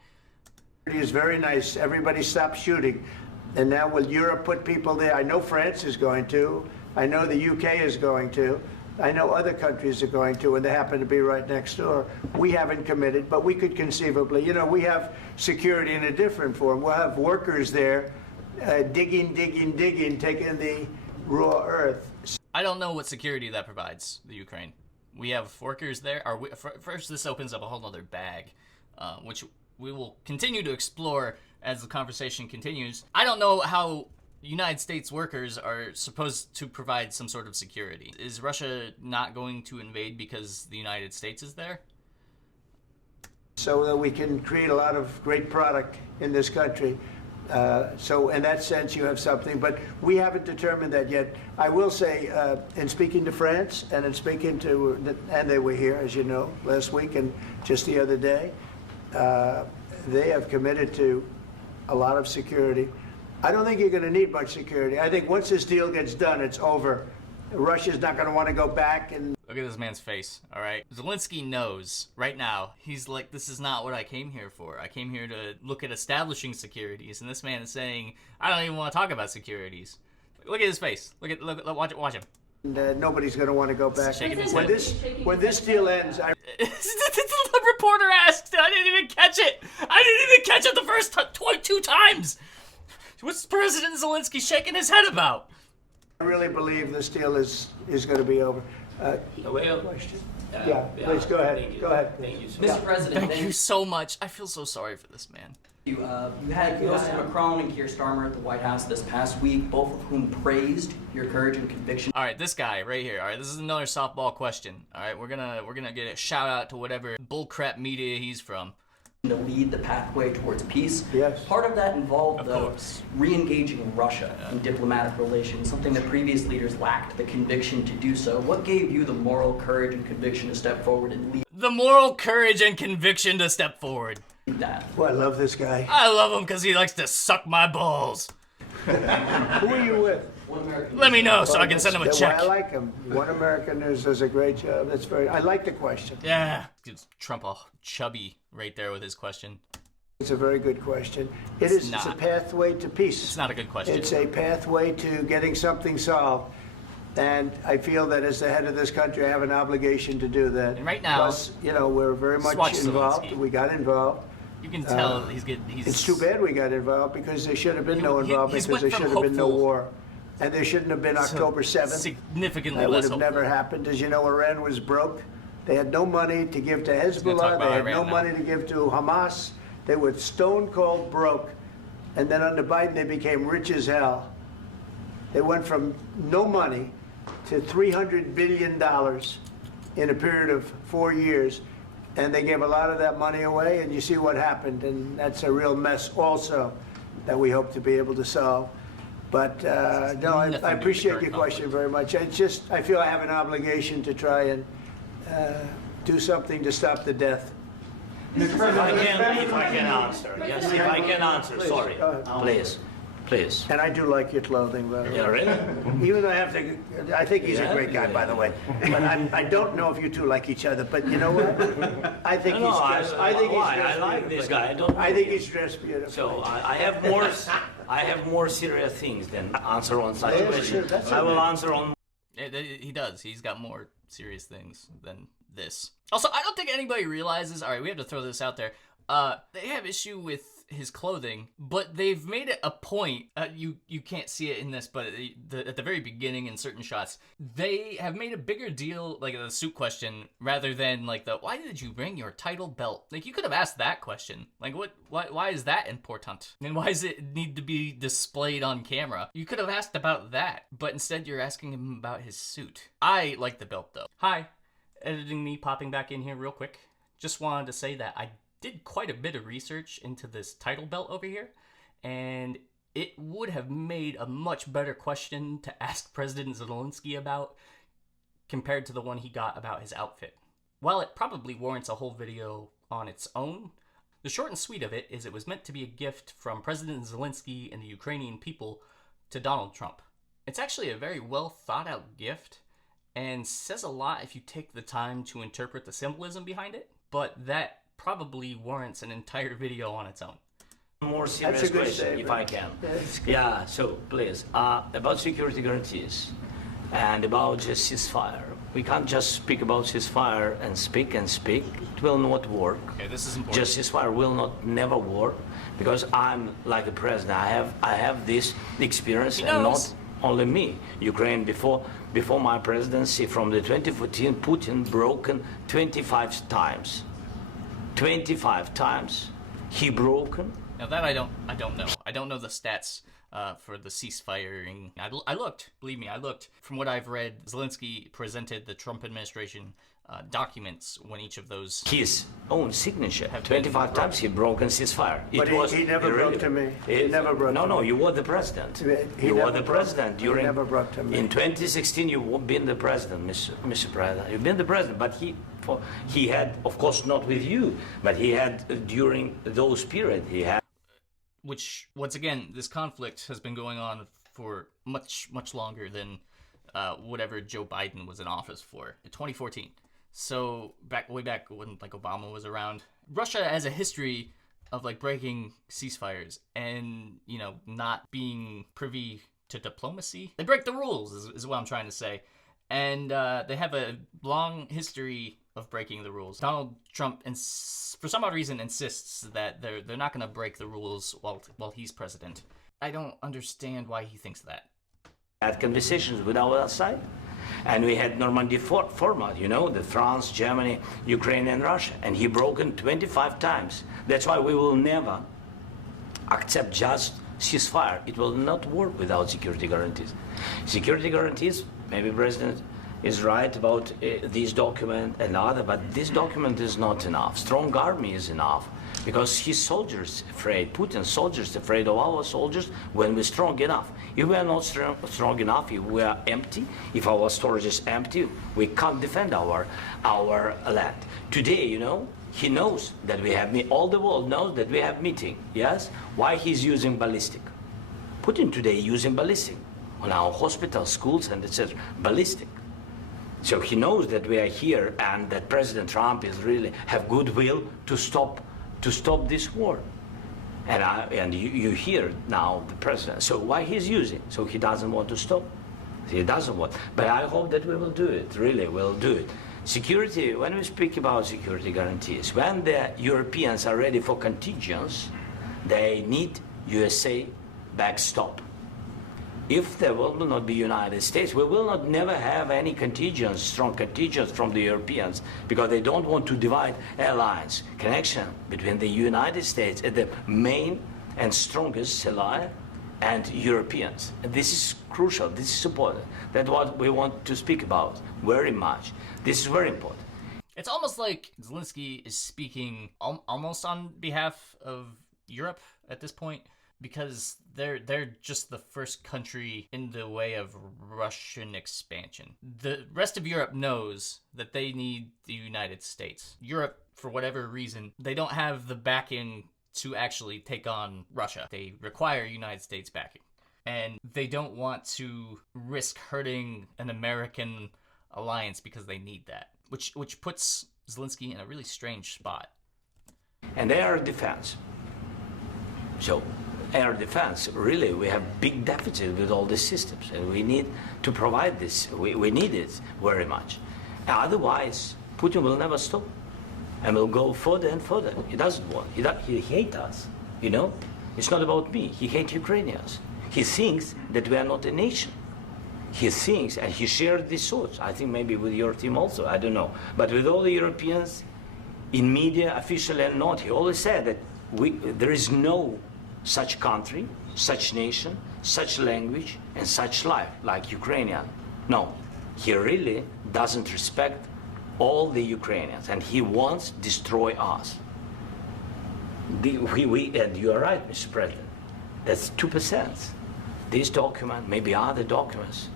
Security is very nice. Everybody stopped shooting. And now will Europe put people there? I know France is going to. I know the UK is going to. I know other countries are going to, and they happen to be right next door. We haven't committed, but we could conceivably. We have security in a different form. We'll have workers there digging, taking the raw earth. I don't know what security that provides the Ukraine. We have workers there. First, this opens up a whole other bag, which we will continue to explore as the conversation continues. I don't know how United States workers are supposed to provide some sort of security. Is Russia not going to invade because the United States is there? So that we can create a lot of great product in this country. So in that sense, you have something, but we haven't determined that yet. I will say, in speaking to France and in speaking to, and they were here, as you know, last week and just the other day, they have committed to a lot of security. I don't think you're going to need much security. I think once this deal gets done, it's over. Russia's not going to want to go back and. Look at this man's face, all right? Zelenskyy knows right now. He's like, this is not what I came here for. I came here to look at establishing securities, and this man is saying, I don't even want to talk about securities. Look at his face. Watch him. And nobody's going to want to go back. Shaking his When head. this deal ends, The reporter asked. I didn't even catch it. I didn't even catch it the first two times. What's President Zelenskyy shaking his head about? I really believe this deal is going to be over. Question? Yeah, please go ahead. Thank you. Go ahead. Thank you so Mr. President, Thank you so much. I feel so sorry for this man. you had Mr. Macron and Keir Starmer at the White House this past week, both of whom praised your courage and conviction. All right, this guy right here. All right, this is another softball question. All right, we're gonna get a shout out to whatever bullcrap media he's from. To lead the pathway towards peace. Yes. Part of that involved Of course. re-engaging Russia in diplomatic relations, something that previous leaders lacked the conviction to do so. What gave you the moral courage and conviction to step forward and lead The moral courage and conviction to step forward. that? Well, I love this guy. I love him because he likes to suck my balls. Who are you with? One American. Let me know so I can send him a That's check. why I like him. One American News does a great job. I like the question. Yeah, gives Trump a chubby right there with his question. It's a very good question. It's It's a not. pathway to peace. It's not a good question. It's a pathway to getting something solved. And I feel that as the head of this country, I have an obligation to do that. And right now- Plus, we're very Just watch much involved. Zelenskyy. We got involved. You can tell he's getting. It's too bad we got involved because there should have been no involvement he's because went there from should have been no hopeful war. And there shouldn't have been October 7th. Significantly That would less have never hopeful. happened. As you know, Iran was broke. They had no money to give to gonna talk Hezbollah. about They had Iran no now. money to give to Hamas. They were stone cold broke. And then under Biden, they became rich as hell. They went from no money to $300 billion in a period of 4 years. And they gave a lot of that money away, and you see what happened. And that's a real mess also that we hope to be able to solve. But no, I appreciate your question very much. I feel I have an obligation to try and do something to stop the death. If I can answer, yes, if I can answer, sorry, please. And I do like your clothing, by the way. Yeah, really? Even though I think he's a Yeah, great guy, yeah. by the way. But I don't know if you two like each other. But you know what? I think he's dressed. I think he's dressed I like this guy. I think he's dressed beautifully. So I have more serious things than answer on such Yeah, questions. sure, that's I will okay. answer on. He does. He's got more serious things than this. Also, I don't think anybody realizes. All right, we have to throw this out there. They have issue with his clothing, but they've made it a point. You can't see it in this, but at the very beginning in certain shots, they have made a bigger deal, like the suit question, rather than like why did you bring your title belt? Like you could have asked that question. Like why is that important? And why does it need to be displayed on camera? You could have asked about that, but instead you're asking him about his suit. I like the belt though. Hi, editing me popping back in here real quick. Just wanted to say that I did quite a bit of research into this title belt over here, and it would have made a much better question to ask President Zelenskyy about compared to the one he got about his outfit. While it probably warrants a whole video on its own, the short and sweet of it is it was meant to be a gift from President Zelenskyy and the Ukrainian people to Donald Trump. It's actually a very well thought out gift and says a lot if you take the time to interpret the symbolism behind it, but that probably warrants an entire video on its own. More serious That's a good question, statement. if I can. That's good. Yeah, so please, about security guarantees and about just ceasefire. We can't just speak about ceasefire and speak and speak. It will not work. Okay, this is important. Just ceasefire will never work because I'm like the president. I have this experience, and not only me. Ukraine before my presidency, from the 2014, Putin broken 25 times. 25 times he broken. Now that I don't know. I don't know the stats for the ceasefiring. I looked. Believe me, I looked. From what I've read, Zelenskyy presented the Trump administration documents when each of those his own signature. Have 25 times he broken ceasefire. But he never broke to me. He never broke to me. No, you were the president. He You were never the broke- president he during. never broke to me. In 2016, you've been the president, Mr. President. You've been the president, but he had, of course, not with you, but he had during those period. He had. which, once again, this conflict has been going on for much, much longer than whatever Joe Biden was in office for, in 2014. So way back when like Obama was around. Russia has a history of like breaking ceasefires and, you know, not being privy to diplomacy. They break the rules is what I'm trying to say. And they have a long history of breaking the rules. Donald Trump, for some odd reason, insists that they're not going to break the rules while he's president. I don't understand why he thinks that. Had conversations with our side, and we had Normandy format, you know, the France, Germany, Ukraine, and Russia, and he broken 25 times. That's why we will never accept just ceasefire. It will not work without security guarantees. Security guarantees, maybe President is right about this document and other, but this document is not enough. Strong army is enough. Because his soldiers afraid, Putin's soldiers afraid of our soldiers when we're strong enough. If we are not strong enough, if we are empty, if our storage is empty, we can't defend our land. Today, you know, he knows that we have, all the world knows that we have meeting, yes? Why he's using ballistic? Putin today using ballistic on our hospitals, schools, and etc. Ballistic. So he knows that we are here and that President Trump is really have goodwill to stop this war. And you hear now the president. So why he's using? So he doesn't want to stop. He doesn't want. But I hope that we will do it. Really, we'll do it. Security, when we speak about security guarantees, when the Europeans are ready for contingents, they need USA backstop. If there will not be United States, we will not never have any contingents, strong contingents from the Europeans, because they don't want to divide alliance, connection between the United States and the main and strongest ally and Europeans. And this is crucial, this is important. That's what we want to speak about very much. This is very important. It's almost like Zelenskyy is speaking almost on behalf of Europe at this point, because they're just the first country in the way of Russian expansion. The rest of Europe knows that they need the United States. Europe, for whatever reason, they don't have the backing to actually take on Russia. They require United States backing. And they don't want to risk hurting an American alliance because they need that, which puts Zelenskyy in a really strange spot. And air defense. So air defense, really, we have big deficit with all these systems, and we need to provide this. We need it very much. Otherwise, Putin will never stop, and will go further and further. He doesn't want. He hates us. You know, it's not about me. He hates Ukrainians. He thinks that we are not a nation. He thinks, and he shared these thoughts. I think maybe with your team also. I don't know, but with all the Europeans, in media, officially and not, he always said that there is no such country, such nation, such language, and such life like Ukrainian. No, he really doesn't respect all the Ukrainians, and he wants to destroy us. And you are right, Mr. President. That's 2%. This document, maybe other documents,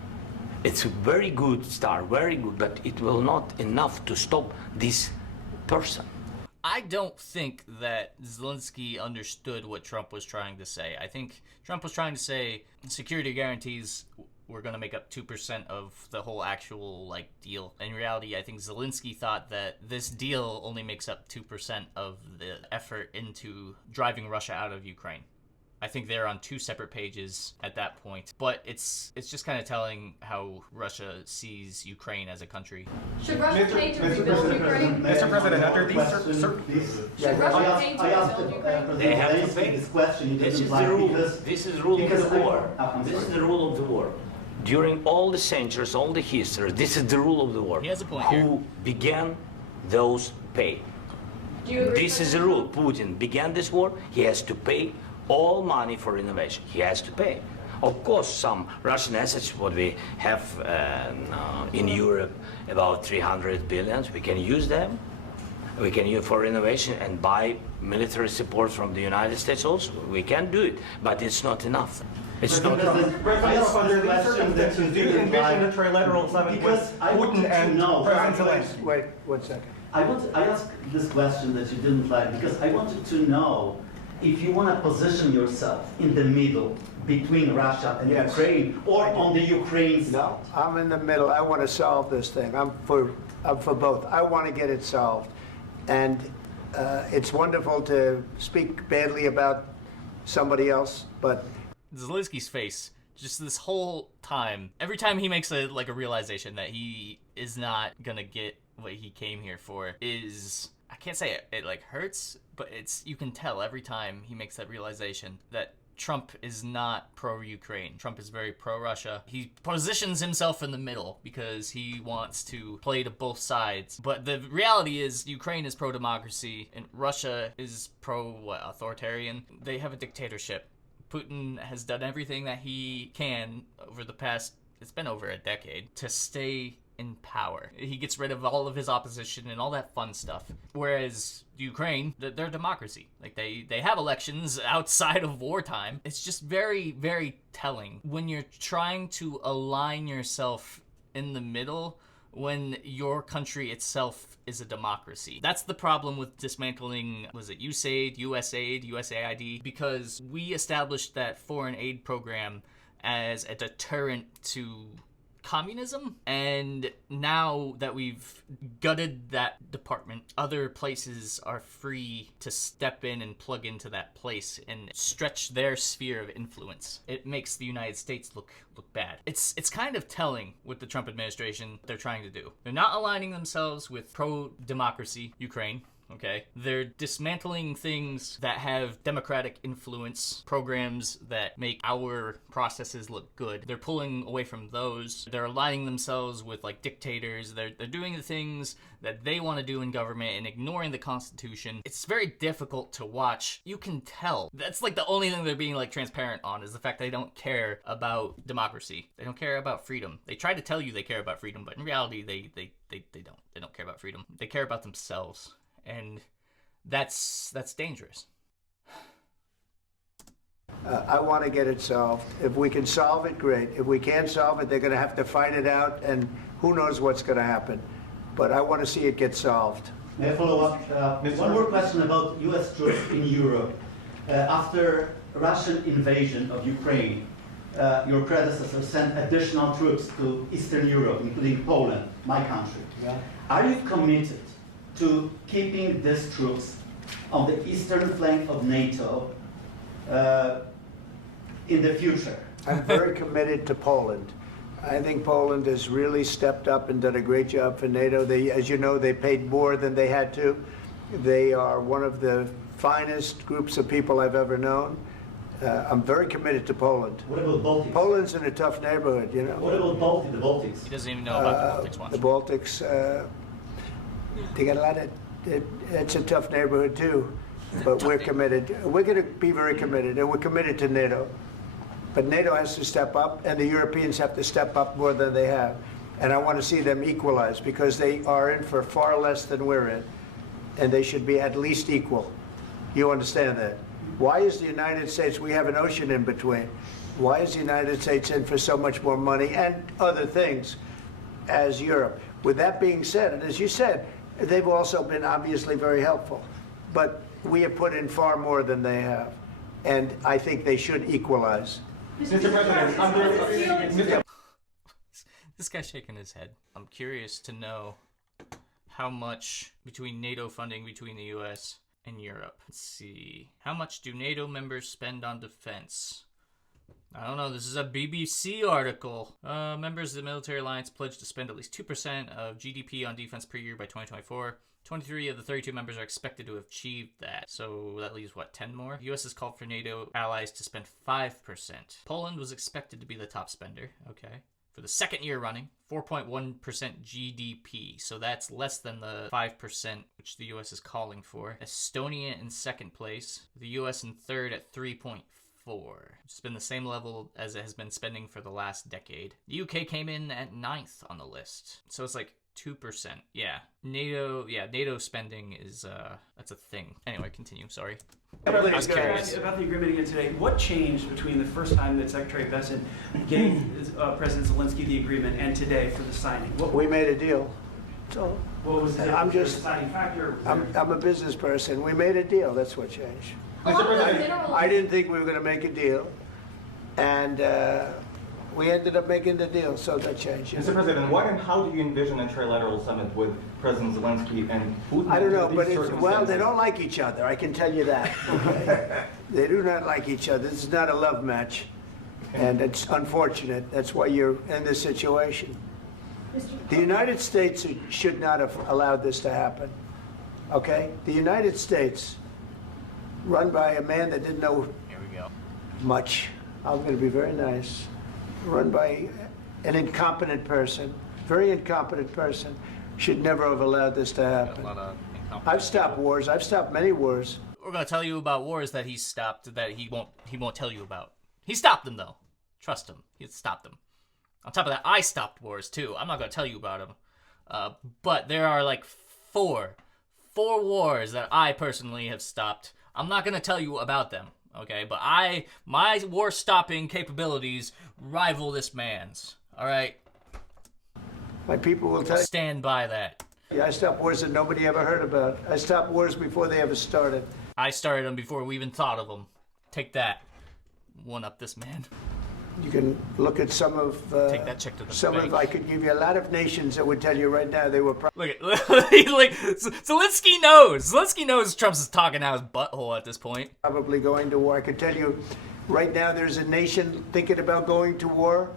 it's a very good start, very good, but it will not enough to stop this person. I don't think that Zelenskyy understood what Trump was trying to say. I think Trump was trying to say security guarantees were going to make up 2% of the whole actual deal. In reality, I think Zelenskyy thought that this deal only makes up 2% of the effort into driving Russia out of Ukraine. I think they're on two separate pages at that point. But it's just kind of telling how Russia sees Ukraine as a country. Should Russia pay to rebuild Ukraine? Mr. President, under these Should Russia pay to rebuild Ukraine? They have to pay. This question. This is the rule. This is the rule of the war. This is the rule of the war. During all the centuries, all the history, this is the rule of the war. He has a point Who here. began those pay. Do you agree This with is the rule. Putin began this war. He has to pay all money for innovation. He has to pay. Of course, some Russian assets, what we have in Europe, about 300 billions, we can use them. We can use for innovation and buy military support from the United States also. We can do it, but it's not enough. It's not enough. President, under these circumstances, do you envision a trilateral summit with Putin and President Zelenskyy? Wait 1 second. I asked this question that you didn't like because I wanted to know if you want to position yourself in the middle between Russia and Yes. Ukraine, or on the Ukraine's. No, I'm in the middle. I want to solve this thing. I'm for both. I want to get it solved. And it's wonderful to speak badly about somebody else, but Zelensky's face, just this whole time, every time he makes a realization that he is not gonna get what he came here for, is, I can't say it hurts, but you can tell every time he makes that realization that Trump is not pro-Ukraine. Trump is very pro-Russia. He positions himself in the middle because he wants to play to both sides. But the reality is Ukraine is pro-democracy and Russia is pro-authoritarian. They have a dictatorship. Putin has done everything that he can over the past, it's been over a decade, to stay in power. He gets rid of all of his opposition and all that fun stuff. Whereas Ukraine, they're a democracy. They have elections outside of wartime. It's just very, very telling when you're trying to align yourself in the middle when your country itself is a democracy. That's the problem with dismantling, was it USAID, USAID, because we established that foreign aid program as a deterrent to communism, and now that we've gutted that department, other places are free to step in and plug into that place and stretch their sphere of influence. It makes the United States look bad. It's kind of telling with the Trump administration they're trying to do. They're not aligning themselves with pro-democracy Ukraine. Okay, they're dismantling things that have democratic influence, programs that make our processes look good. They're pulling away from those. They're aligning themselves with like dictators. They're doing the things that they want to do in government and ignoring the Constitution. It's very difficult to watch. You can tell. That's like the only thing they're being like transparent on, is the fact they don't care about democracy. They don't care about freedom. They try to tell you they care about freedom, but in reality they don't. They don't care about freedom. They care about themselves. And that's dangerous. I want to get it solved. If we can solve it, great. If we can't solve it, they're going to have to fight it out, and who knows what's going to happen. But I want to see it get solved. May I follow up? One more question about U.S. troops in Europe. After Russian invasion of Ukraine, your predecessor sent additional troops to Eastern Europe, including Poland, my country. Yeah. Are you committed to keeping these troops on the eastern flank of NATO in the future? I'm very committed to Poland. I think Poland has really stepped up and done a great job for NATO. They, as you know, they paid more than they had to. They are one of the finest groups of people I've ever known. I'm very committed to Poland. What about Baltics? Poland's in a tough neighborhood, you know. What about the Baltics? He doesn't even know about the Baltics one. The Baltics, they got a lot of, it's a tough neighborhood too, but we're committed. We're going to be very committed, and we're committed to NATO. But NATO has to step up, and the Europeans have to step up more than they have. And I want to see them equalize, because they are in for far less than we're in, and they should be at least equal. You understand that? Why is the United States, we have an ocean in between, why is the United States in for so much more money and other things as Europe? With that being said, and as you said, they've also been obviously very helpful, but we have put in far more than they have, and I think they should equalize. Mr. President, This guy's shaking his head. I'm curious to know how much between NATO funding between the U.S. and Europe. Let's see. How much do NATO members spend on defense? I don't know. This is a BBC article. Members of the military alliance pledged to spend at least 2% of GDP on defense per year by 2024. 23 of the 32 members are expected to have achieved that. So that leaves, what, 10 more? The U.S. has called for NATO allies to spend 5%. Poland was expected to be the top spender. Okay. For the second year running, 4.1% GDP. So that's less than the 5% which the U.S. is calling for. Estonia in second place. The U.S. in third at 3.4. It's been the same level as it has been spending for the last decade. The UK came in at 9th on the list. So it's like 2%. Yeah. NATO spending is, that's a thing. Anyway, continue. Sorry. I was curious about the agreement again today. What changed between the first time that Secretary Bessent gave President Zelenskyy the agreement and today for the signing? We made a deal. So what was the deciding factor? I'm a business person. We made a deal. That's what changed. Mr. President, I didn't think we were going to make a deal, and we ended up making the deal, so that changed. Mr. President, what and how do you envision a trilateral summit with President Zelenskyy and Putin? I don't know, but well, they don't like each other, I can tell you that. Okay? They do not like each other. This is not a love match, and it's unfortunate. That's why you're in this situation. The United States should not have allowed this to happen, okay? The United States, run by a man that didn't know much. I'm going to be very nice. Run by an incompetent person, very incompetent person, should never have allowed this to happen. I've stopped wars. I've stopped many wars. We're going to tell you about wars that he stopped that he won't tell you about. He stopped them, though. Trust him. He stopped them. On top of that, I stopped wars, too. I'm not going to tell you about them. But there are like four wars that I personally have stopped. I'm not going to tell you about them, okay? But my war-stopping capabilities rival this man's, all right? My people will tell you. Stand by that. Yeah, I stopped wars that nobody ever heard about. I stopped wars before they ever started. I started them before we even thought of them. Take that. One up this man. You can look at some of Take that check to the some bank. of. I could give you a lot of nations that would tell you right now they were. Look at like Zelensky knows. Zelensky knows Trump's talking out his butthole at this point. Probably going to war. I could tell you right now there's a nation thinking about going to war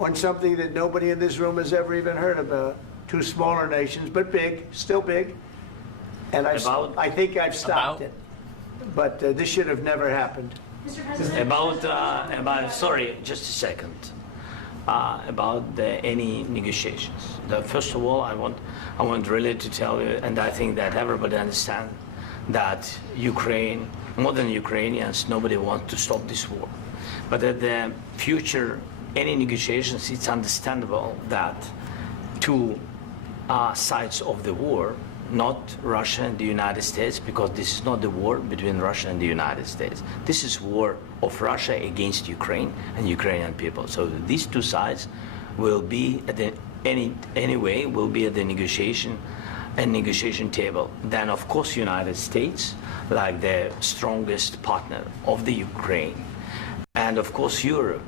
on something that nobody in this room has ever even heard about. Two smaller nations, but big, still big. And I think I've stopped it. But this should have never happened. Mr. President? Sorry, just a second. About any negotiations. First of all, I want really to tell you, and I think that everybody understands that Ukraine, more than Ukrainians, nobody wants to stop this war. But at the future, any negotiations, it's understandable that two sides of the war, not Russia and the United States, because this is not the war between Russia and the United States. This is war of Russia against Ukraine and Ukrainian people. So these two sides will be at the anyway will be at the negotiation table. Then of course United States, like the strongest partner of the Ukraine, and of course Europe.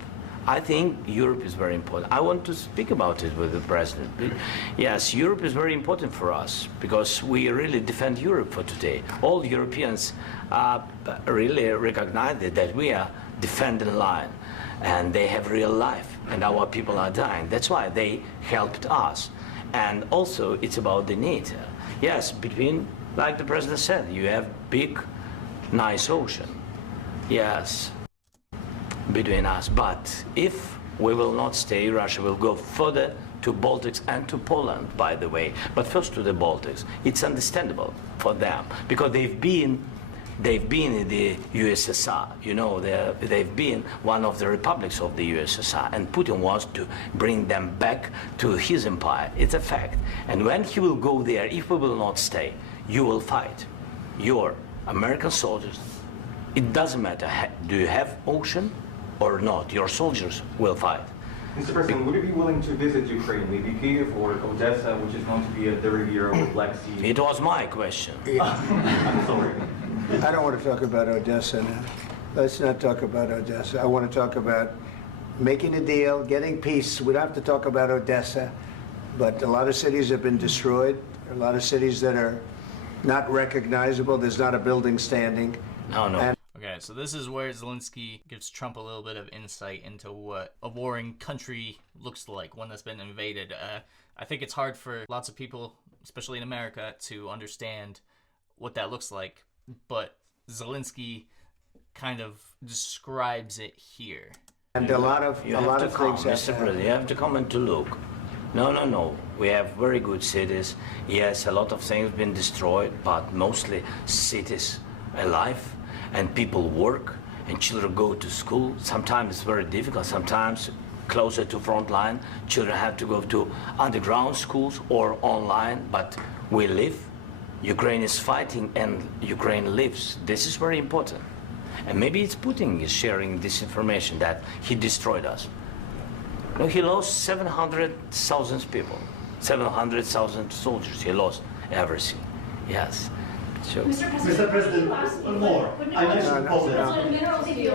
I think Europe is very important. I want to speak about it with the president. Yes, Europe is very important for us because we really defend Europe for today. All Europeans really recognize that we are defending line and they have real life and our people are dying. That's why they helped us. And also it's about the NATO. Yes, between, like the president said, you have big, nice ocean. Yes. Between us, but if we will not stay, Russia will go further to Baltics and to Poland, by the way, but first to the Baltics. It's understandable for them because they've been in the USSR, you know, they've been one of the republics of the USSR, and Putin wants to bring them back to his empire. It's a fact. And when he will go there, if we will not stay, you will fight. Your American soldiers, it doesn't matter, do you have ocean or not, your soldiers will fight. Mr. President, would you be willing to visit Ukraine, maybe Kyiv or Odessa, which is known to be at the riviera with Black Sea? It was my question. I'm sorry. I don't want to talk about Odessa now. Let's not talk about Odessa. I want to talk about making a deal, getting peace. We don't have to talk about Odessa, but a lot of cities have been destroyed. A lot of cities that are not recognizable. There's not a building standing. No. Okay, so this is where Zelensky gives Trump a little bit of insight into what a warring country looks like, one that's been invaded. I think it's hard for lots of people, especially in America, to understand what that looks like, but Zelensky kind of describes it here. And a lot of things Mr. President, you have to come and to look. No. We have very good cities. Yes, a lot of things have been destroyed, but mostly cities alive. And people work, and children go to school. Sometimes it's very difficult. Sometimes closer to front line, children have to go to underground schools or online. But we live. Ukraine is fighting, and Ukraine lives. This is very important. And maybe it's Putin is sharing this information that he destroyed us. No, he lost 700,000 people, 700,000 soldiers. He lost everything. Yes. Sure. Mr. President, one more. I mentioned Poland.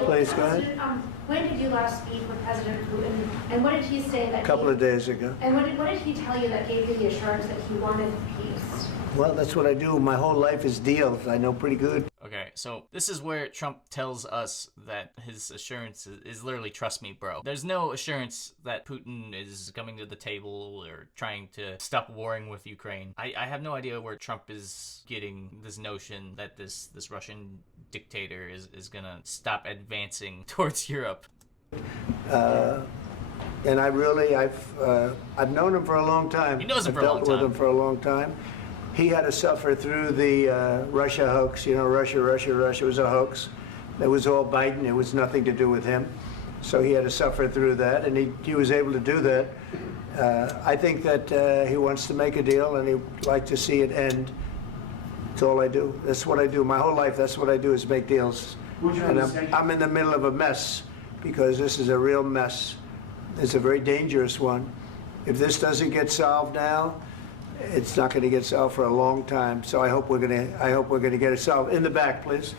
Please, go ahead. When did you last speak with President Putin, and what did he say that? A couple of days ago. And what did he tell you that gave you the assurance that he wanted peace? Well, that's what I do. My whole life is deals. I know pretty good. Okay, so this is where Trump tells us that his assurance is literally, trust me, bro. There's no assurance that Putin is coming to the table or trying to stop warring with Ukraine. I have no idea where Trump is getting this notion that this Russian dictator is gonna stop advancing towards Europe. And I've known him for a long time. He knows him for a long I've dealt with him for a long time. He had to suffer through the Russia hoax. You know, Russia was a hoax. It was all Biden. It was nothing to do with him. So he had to suffer through that, and he was able to do that. I think that he wants to make a deal, and he'd like to see it end. That's all I do. That's what I do. My whole life, that's what I do, is make deals. And I'm in the middle of a mess, because this is a real mess. It's a very dangerous one. If this doesn't get solved now, it's not going to get solved for a long time. So I hope we're going to get it solved. In the back, please.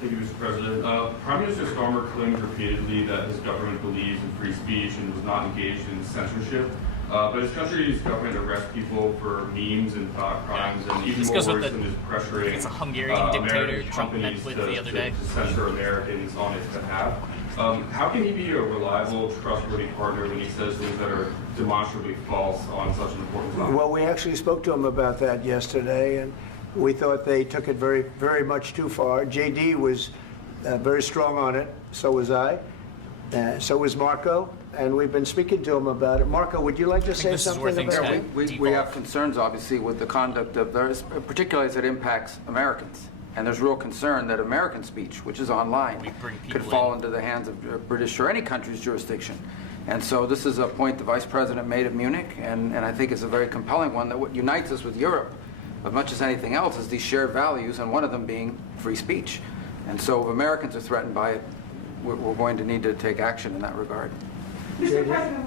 Thank you, Mr. President. Prime Minister Starmer claimed repeatedly that his government believes in free speech and was not engaged in censorship. But his country's government arrests people for memes and thought crimes, and even more worrisome is pressuring it's a Hungarian dictator American Trump met companies with the other day. to censor Americans on its behalf. How can he be a reliable, trustworthy partner when he says things that are demonstrably false on such an important topic? Well, we actually spoke to him about that yesterday, and we thought they took it very, very much too far. JD was very strong on it. So was I. So was Marco. And we've been speaking to him about it. Marco, would you like to say something about it? We have concerns, obviously, with the conduct of those, particularly as it impacts Americans. And there's real concern that American speech, which is online, could fall into the hands of British or any country's jurisdiction. And so this is a point the Vice President made at Munich, and I think it's a very compelling one, that what unites us with Europe, as much as anything else, is these shared values, and one of them being free speech. And so if Americans are threatened by it, we're going to need to take action in that regard. Mr. President.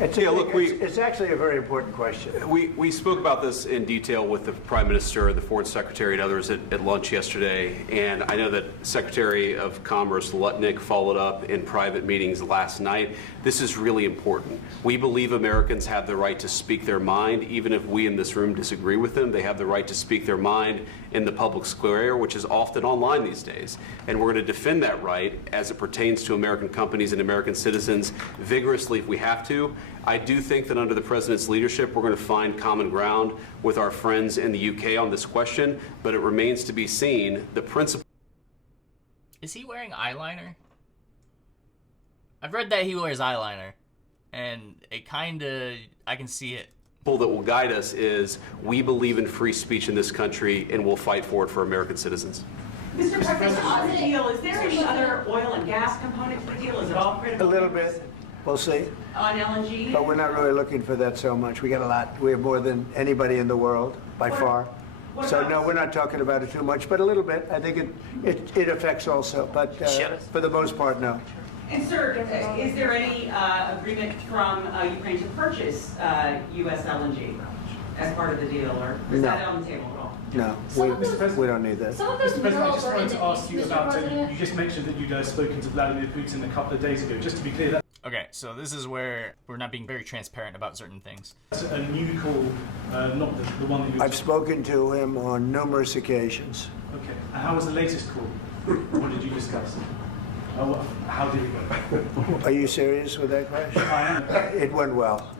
It's actually a very important question. We spoke about this in detail with the Prime Minister, the Foreign Secretary, and others at lunch yesterday, and I know that Secretary of Commerce Lutnick followed up in private meetings last night. This is really important. We believe Americans have the right to speak their mind, even if we in this room disagree with them. They have the right to speak their mind in the public square, which is often online these days. And we're going to defend that right as it pertains to American companies and American citizens vigorously if we have to. I do think that under the President's leadership, we're going to find common ground with our friends in the UK on this question, but it remains to be seen. The principle. Is he wearing eyeliner? I've read that he wears eyeliner, and it kinda, I can see it. That will guide us is we believe in free speech in this country, and we'll fight for it for American citizens. Mr. President, on the deal, is there any other oil and gas component to the deal? Is it all critical? A little bit. We'll see. On LNG? But we're not really looking for that so much. We got a lot. We have more than anybody in the world, by far. So no, we're not talking about it too much, but a little bit. I think it affects also, but for the most part, no. And sir, is there any agreement from Ukraine to purchase U.S. LNG as part of the deal, or is that on the table at all? No, we don't need that. Mr. President, I just wanted to ask you about, you just mentioned that you'd spoken to Vladimir Putin a couple of days ago. Just to be clear, that. Okay, so this is where we're not being very transparent about certain things. That's a new call, not the one that you... I've spoken to him on numerous occasions. Okay, and how was the latest call? What did you discuss? How did it go? Are you serious with that question? I am. It went well.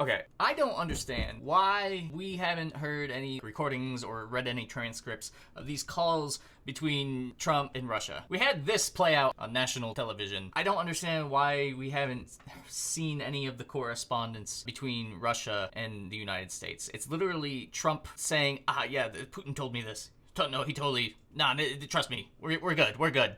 Okay, I don't understand why we haven't heard any recordings or read any transcripts of these calls between Trump and Russia. We had this play out on national television. I don't understand why we haven't seen any of the correspondence between Russia and the United States. It's literally Trump saying, yeah, Putin told me this. No, he totally, trust me, we're good.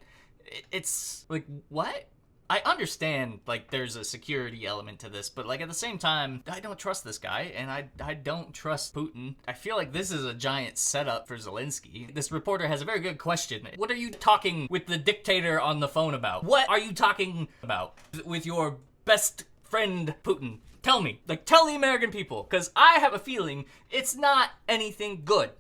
It's like, what? I understand, like, there's a security element to this, but, like, at the same time, I don't trust this guy, and I don't trust Putin. I feel like this is a giant setup for Zelenskyy. This reporter has a very good question. What are you talking with the dictator on the phone about? What are you talking about with your best friend, Putin? Tell me. Like, tell the American people, because I have a feeling it's not anything good.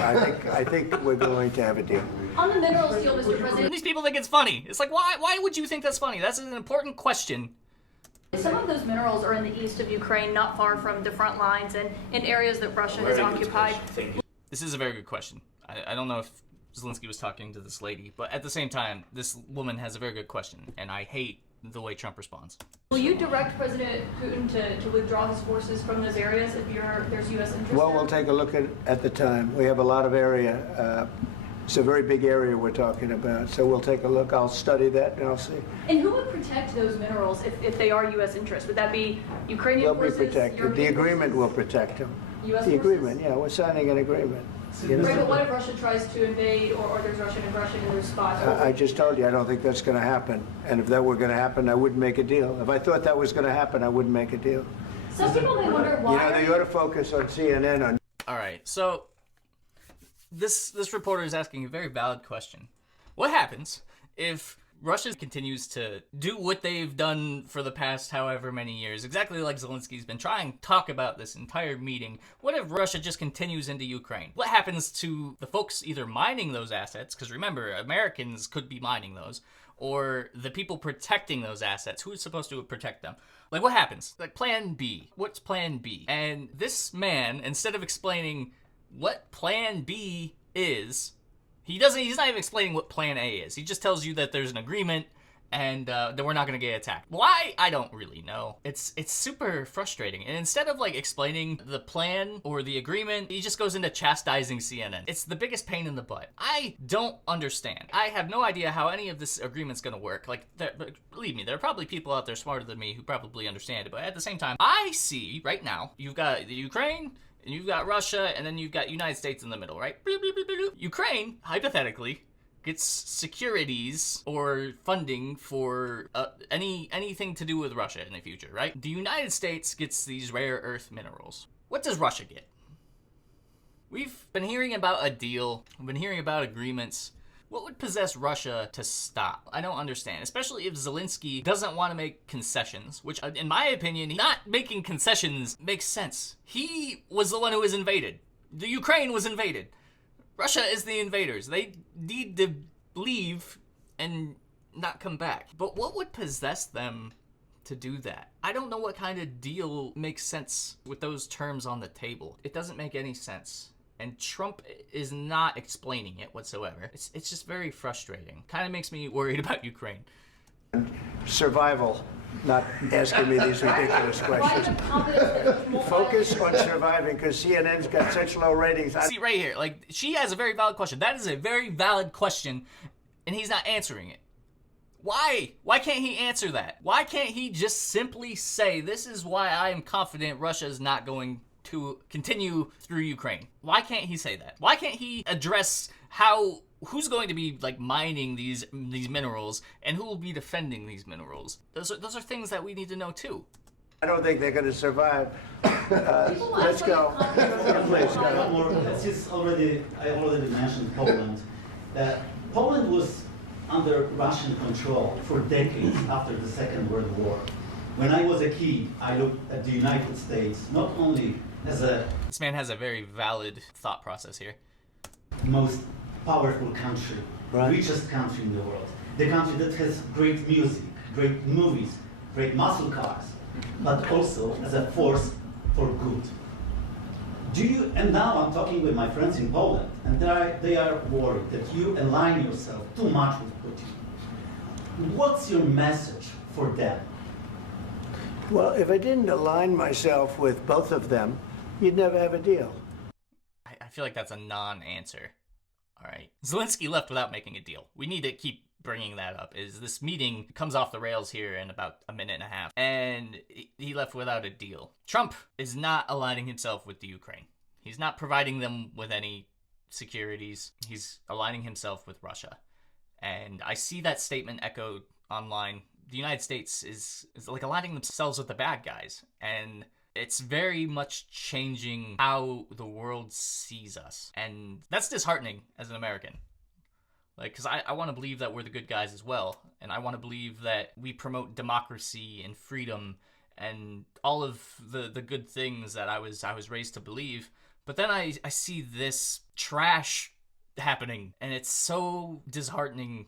I think we're going to have a deal. On the minerals deal, Mr. President. These people think it's funny. It's like, why would you think that's funny? That's an important question. Some of those minerals are in the east of Ukraine, not far from the front lines and in areas that Russia has occupied. This is a very good question. I don't know if Zelenskyy was talking to this lady, but at the same time, this woman has a very good question, and I hate the way Trump responds. Will you direct President Putin to withdraw his forces from those areas if there's U.S. interest? Well, we'll take a look at the time. We have a lot of area. It's a very big area we're talking about, so we'll take a look. I'll study that, and I'll see. And who would protect those minerals if they are U.S. interest? Would that be Ukrainian forces? They'll be protected. The agreement will protect them. U.S. The forces? agreement, yeah, we're signing an agreement. Right, but what if Russia tries to invade or there's Russian aggression in their spots? I just told you I don't think that's going to happen. And if that were going to happen, I wouldn't make a deal. If I thought that was going to happen, I wouldn't make a deal. Some people may wonder why. You know, they ought to focus on CNN. All right, so this reporter is asking a very valid question. What happens if Russia continues to do what they've done for the past however many years, exactly like Zelensky's been trying to talk about this entire meeting. What if Russia just continues into Ukraine? What happens to the folks either mining those assets, because remember, Americans could be mining those, or the people protecting those assets? Who's supposed to protect them? Like, what happens? Like, plan B. What's plan B? And this man, instead of explaining what plan B is, he's not even explaining what plan A is. He just tells you that there's an agreement and that we're not going to get attacked. Why? I don't really know. It's super frustrating. And instead of like explaining the plan or the agreement, he just goes into chastising CNN. It's the biggest pain in the butt. I don't understand. I have no idea how any of this agreement's going to work. Like, believe me, there are probably people out there smarter than me who probably understand it. But at the same time, I see right now, you've got the Ukraine, and you've got Russia, and then you've got United States in the middle, right? Ukraine, hypothetically, gets securities or funding for anything to do with Russia in the future, right? The United States gets these rare earth minerals. What does Russia get? We've been hearing about a deal. We've been hearing about agreements. What would possess Russia to stop? I don't understand, especially if Zelenskyy doesn't want to make concessions, which in my opinion, not making concessions makes sense. He was the one who was invaded. The Ukraine was invaded. Russia is the invaders. They need to leave and not come back. But what would possess them to do that? I don't know what kind of deal makes sense with those terms on the table. It doesn't make any sense. And Trump is not explaining it whatsoever. It's just very frustrating. Kind of makes me worried about Ukraine. Survival, not asking me these ridiculous questions. Focus on surviving, because CNN's got such low ratings. See, right here, like, she has a very valid question. That is a very valid question, and he's not answering it. Why? Why can't he answer that? Why can't he just simply say, this is why I am confident Russia is not going to continue through Ukraine? Why can't he say that? Why can't he address who's going to be like mining these minerals and who will be defending these minerals? Those are things that we need to know too. I don't think they're going to survive. Let's go. Please go. I already mentioned Poland. Poland was under Russian control for decades after the Second World War. When I was a kid, I looked at the United States not only as This man has a very valid thought process here. Most powerful country, richest country in the world, the country that has great music, great movies, great muscle cars, but also as a force for good. And now I'm talking with my friends in Poland, and they are worried that you align yourself too much with Putin. What's your message for them? Well, if I didn't align myself with both of them, you'd never have a deal. I feel like that's a non-answer. All right. Zelenskyy left without making a deal. We need to keep bringing that up. Is this meeting comes off the rails here in about a minute and a half, and he left without a deal. Trump is not aligning himself with the Ukraine. He's not providing them with any securities. He's aligning himself with Russia. And I see that statement echoed online. The United States is like aligning themselves with the bad guys, and it's very much changing how the world sees us, and that's disheartening as an American. Like, because I want to believe that we're the good guys as well, and I want to believe that we promote democracy and freedom and all of the good things that I was raised to believe. But then I see this trash happening, and it's so disheartening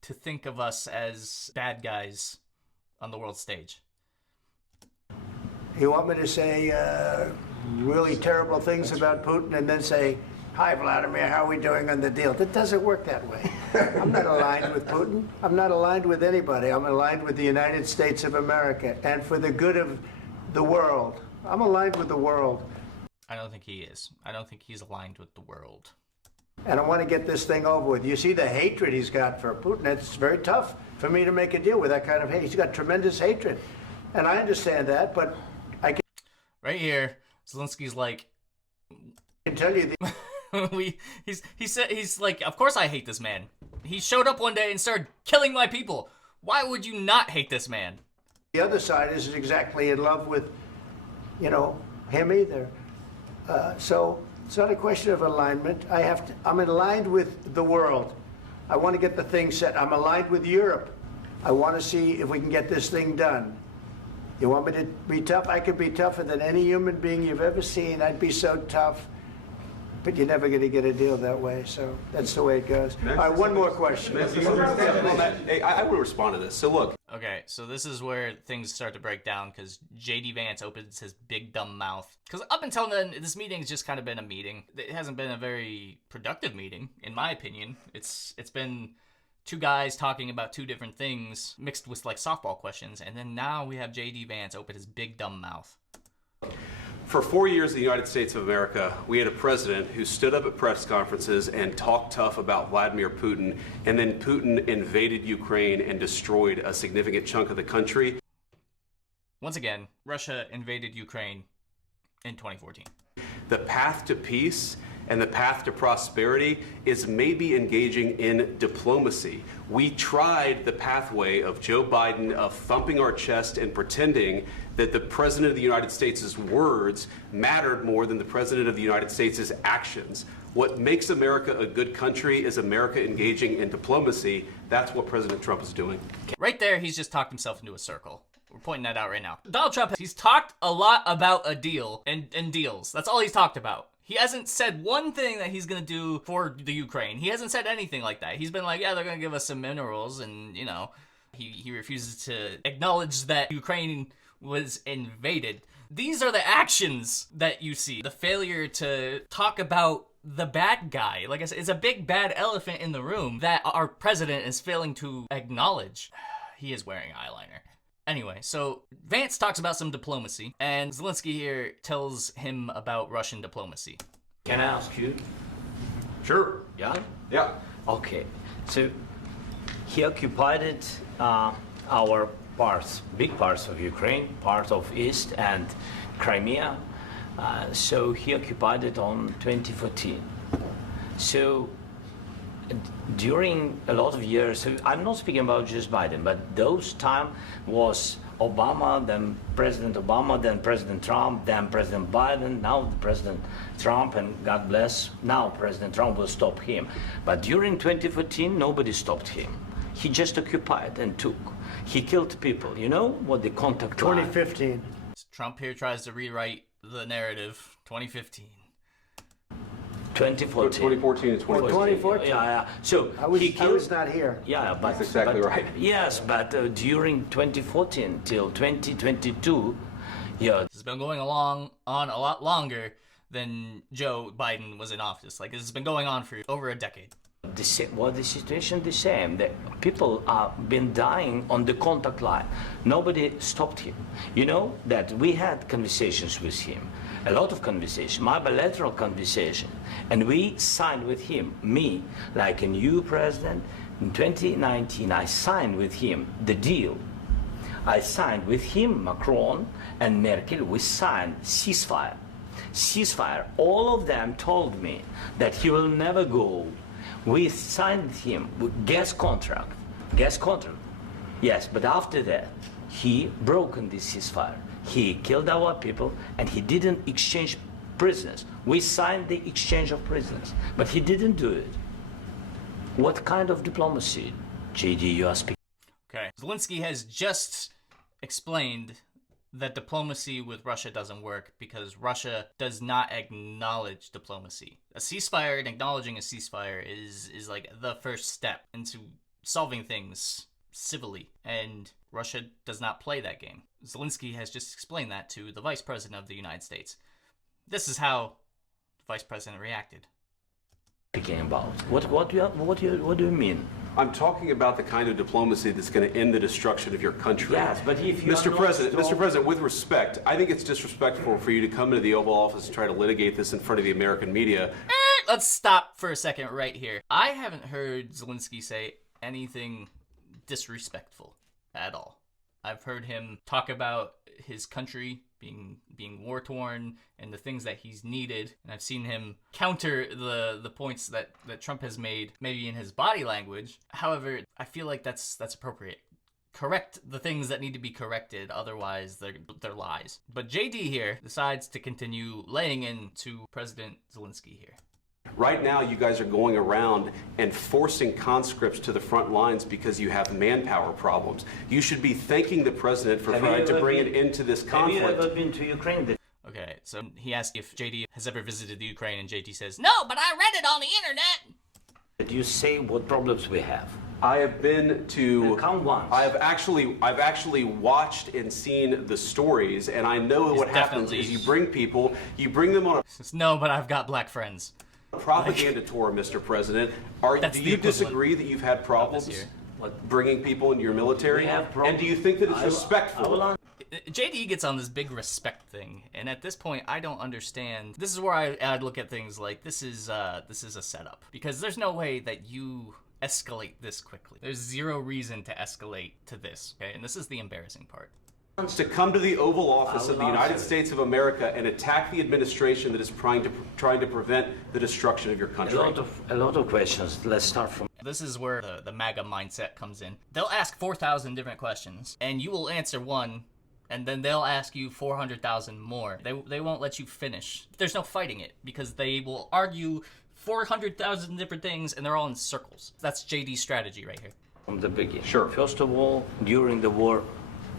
to think of us as bad guys on the world stage. You want me to say really terrible things about Putin and then say, hi, Vladimir, how are we doing on the deal? That doesn't work that way. I'm not aligned with Putin. I'm not aligned with anybody. I'm aligned with the United States of America and for the good of the world. I'm aligned with the world. I don't think he is. I don't think he's aligned with the world. And I want to get this thing over with. You see the hatred he's got for Putin. It's very tough for me to make a deal with that kind of hate. He's got tremendous hatred. And I understand that, but I can... Right here, Zelensky's like... I can tell you the... He's like, of course I hate this man. He showed up one day and started killing my people. Why would you not hate this man? The other side isn't exactly in love with, him either. So... It's not a question of alignment. I'm aligned with the world. I want to get the thing set. I'm aligned with Europe. I want to see if we can get this thing done. You want me to be tough? I could be tougher than any human being you've ever seen. I'd be so tough. But you're never going to get a deal that way, so that's the way it goes. All right, one more question. Hey, I will respond to this. So look. Okay, so this is where things start to break down because J.D. Vance opens his big dumb mouth. Because up until then, this meeting's just kind of been a meeting. It hasn't been a very productive meeting, in my opinion. It's been two guys talking about two different things mixed with like softball questions, and then now we have J.D. Vance open his big dumb mouth. For 4 years in the United States of America, we had a president who stood up at press conferences and talked tough about Vladimir Putin, and then Putin invaded Ukraine and destroyed a significant chunk of the country. Once again, Russia invaded Ukraine in 2014. The path to peace and the path to prosperity is maybe engaging in diplomacy. We tried the pathway of Joe Biden of thumping our chest and pretending that the President of the United States' words mattered more than the President of the United States' actions. What makes America a good country is America engaging in diplomacy. That's what President Trump is doing. Right there, he's just talked himself into a circle. We're pointing that out right now. Donald Trump, he's talked a lot about a deal and deals. That's all he's talked about. He hasn't said one thing that he's going to do for the Ukraine. He hasn't said anything like that. He's been like, yeah, they're going to give us some minerals, and, you know, he refuses to acknowledge that Ukraine was invaded. These are the actions that you see. The failure to talk about the bad guy. Like I said, it's a big bad elephant in the room that our president is failing to acknowledge. He is wearing eyeliner. Anyway, so Vance talks about some diplomacy, and Zelenskyy here tells him about Russian diplomacy. Can I ask you? Sure. Yeah? Yeah. Okay. So he occupied it, our parts, big parts of Ukraine, part of East and Crimea. So he occupied it on 2014. So during a lot of years, so I'm not speaking about just Biden, but those time was Obama, then President Obama, then President Trump, then President Biden, now President Trump, and God bless, now President Trump will stop him. But during 2014, nobody stopped him. He just occupied and took. He killed people. You know what the contact 2015. Trump here tries to rewrite the narrative. 2015. 2014 and 2014. 2014. Yeah. So I was not here. Yeah, but that's exactly right. Yes, but during 2014 till 2022, yeah. This has been going on a lot longer than Joe Biden was in office. Like, this has been going on for over a decade. The situation the same. The people have been dying on the contact line. Nobody stopped him. You know that we had conversations with him, a lot of conversation, my bilateral conversation, and we signed with him, me, like a new president. In 2019, I signed with him the deal. I signed with him, Macron and Merkel, we signed ceasefire. Ceasefire. All of them told me that he will never go. We signed with him with gas contract. Yes, but after that, he broken this ceasefire. He killed our people, and he didn't exchange prisoners. We signed the exchange of prisoners, but he didn't do it. What kind of diplomacy, JD, you are speaking? Okay, Zelenskyy has just explained that diplomacy with Russia doesn't work because Russia does not acknowledge diplomacy. A ceasefire and acknowledging a ceasefire is like the first step into solving things civilly, and Russia does not play that game. Zelenskyy has just explained that to the Vice President of the United States. This is how the Vice President reacted. Speaking about what do you mean? I'm talking about the kind of diplomacy that's going to end the destruction of your country. Yes, but if you Mr. President, with respect, I think it's disrespectful for you to come into the Oval Office and try to litigate this in front of the American media. Let's stop for a second right here. I haven't heard Zelenskyy say anything disrespectful at all. I've heard him talk about his country being war-torn and the things that he's needed, and I've seen him counter the points that Trump has made, maybe in his body language. However, I feel like that's appropriate. Correct the things that need to be corrected, otherwise they're lies. But JD here decides to continue laying into President Zelenskyy here. Right now, you guys are going around and forcing conscripts to the front lines because you have manpower problems. You should be thanking the president for trying to bring an end to this conflict. Have you ever been to Ukraine? Okay, so he asked if JD has ever visited the Ukraine, and JD says, no, but I read it on the internet. Did you say what problems we have? I have been to. Count once. I've actually watched and seen the stories, and I know what happens is you bring them on a. No, but I've got black friends. Propaganda tour, Mr. President. Do you disagree that you've had problems bringing people into your military? And do you think that it's respectful? JD gets on this big respect thing, and at this point, I don't understand. This is where I'd look at things like this is a setup, because there's no way that you escalate this quickly. There's zero reason to escalate to this, okay? And this is the embarrassing part. To come to the Oval Office of the United States of America and attack the administration that is trying to prevent the destruction of your country. A lot of questions. Let's start from. This is where the MAGA mindset comes in. They'll ask 4,000 different questions, and you will answer one, and then they'll ask you 400,000 more. They won't let you finish. There's no fighting it, because they will argue 400,000 different things, and they're all in circles. That's JD's strategy right here. From the beginning. Sure. First of all, during the war,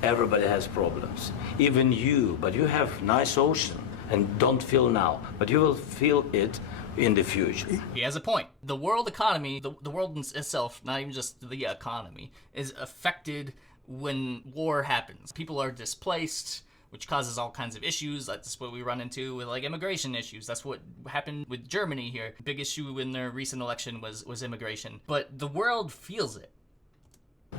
everybody has problems. Even you, but you have nice ocean and don't feel now, but you will feel it in the future. He has a point. The world economy, the world itself, not even just the economy, is affected when war happens. People are displaced, which causes all kinds of issues. That's what we run into with like immigration issues. That's what happened with Germany here. Big issue in their recent election was immigration. But the world feels it.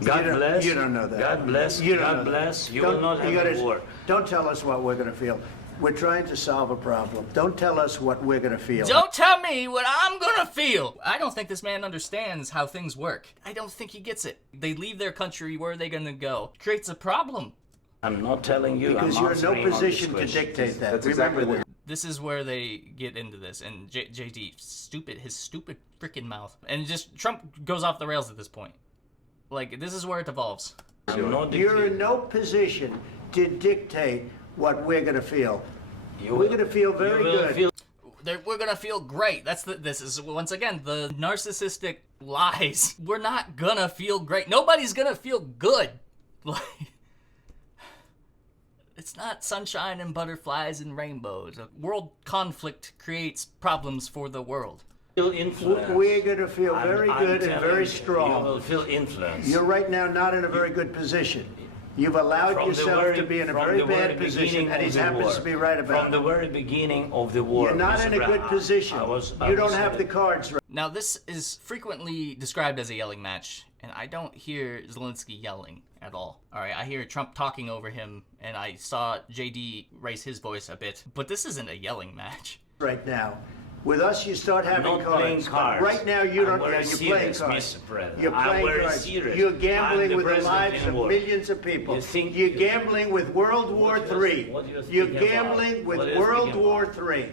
God bless. You don't know that. God bless. God bless. You will not have a war. Don't tell us what we're going to feel. We're trying to solve a problem. Don't tell us what we're going to feel. Don't tell me what I'm going to feel. I don't think this man understands how things work. I don't think he gets it. They leave their country. Where are they going to go? It creates a problem. I'm not telling you. Because you're in no position to dictate that. That's exactly what. This is where they get into this, and JD, his stupid freaking mouth, and just Trump goes off the rails at this point. Like, this is where it evolves. You're in no position to dictate what we're going to feel. We're going to feel very good. We're going to feel great. This is, once again, the narcissistic lies. We're not going to feel great. Nobody's going to feel good. Like, it's not sunshine and butterflies and rainbows. World conflict creates problems for the world. We're going to feel very good and very strong. You will feel influence. You're right now not in a very good position. You've allowed yourself to be in a very bad position, and he happens to be right about it. From the very beginning of the war. You're not in a good position. You don't have the cards right. Now, this is frequently described as a yelling match, and I don't hear Zelenskyy yelling at all. All right, I hear Trump talking over him, and I saw JD raise his voice a bit, but this isn't a yelling match. Right now. With us, you start having cards. But right now, you don't. You're playing cards. You're playing cards. You're gambling with the lives of millions of people. You're gambling with World War III. You're gambling with World War III.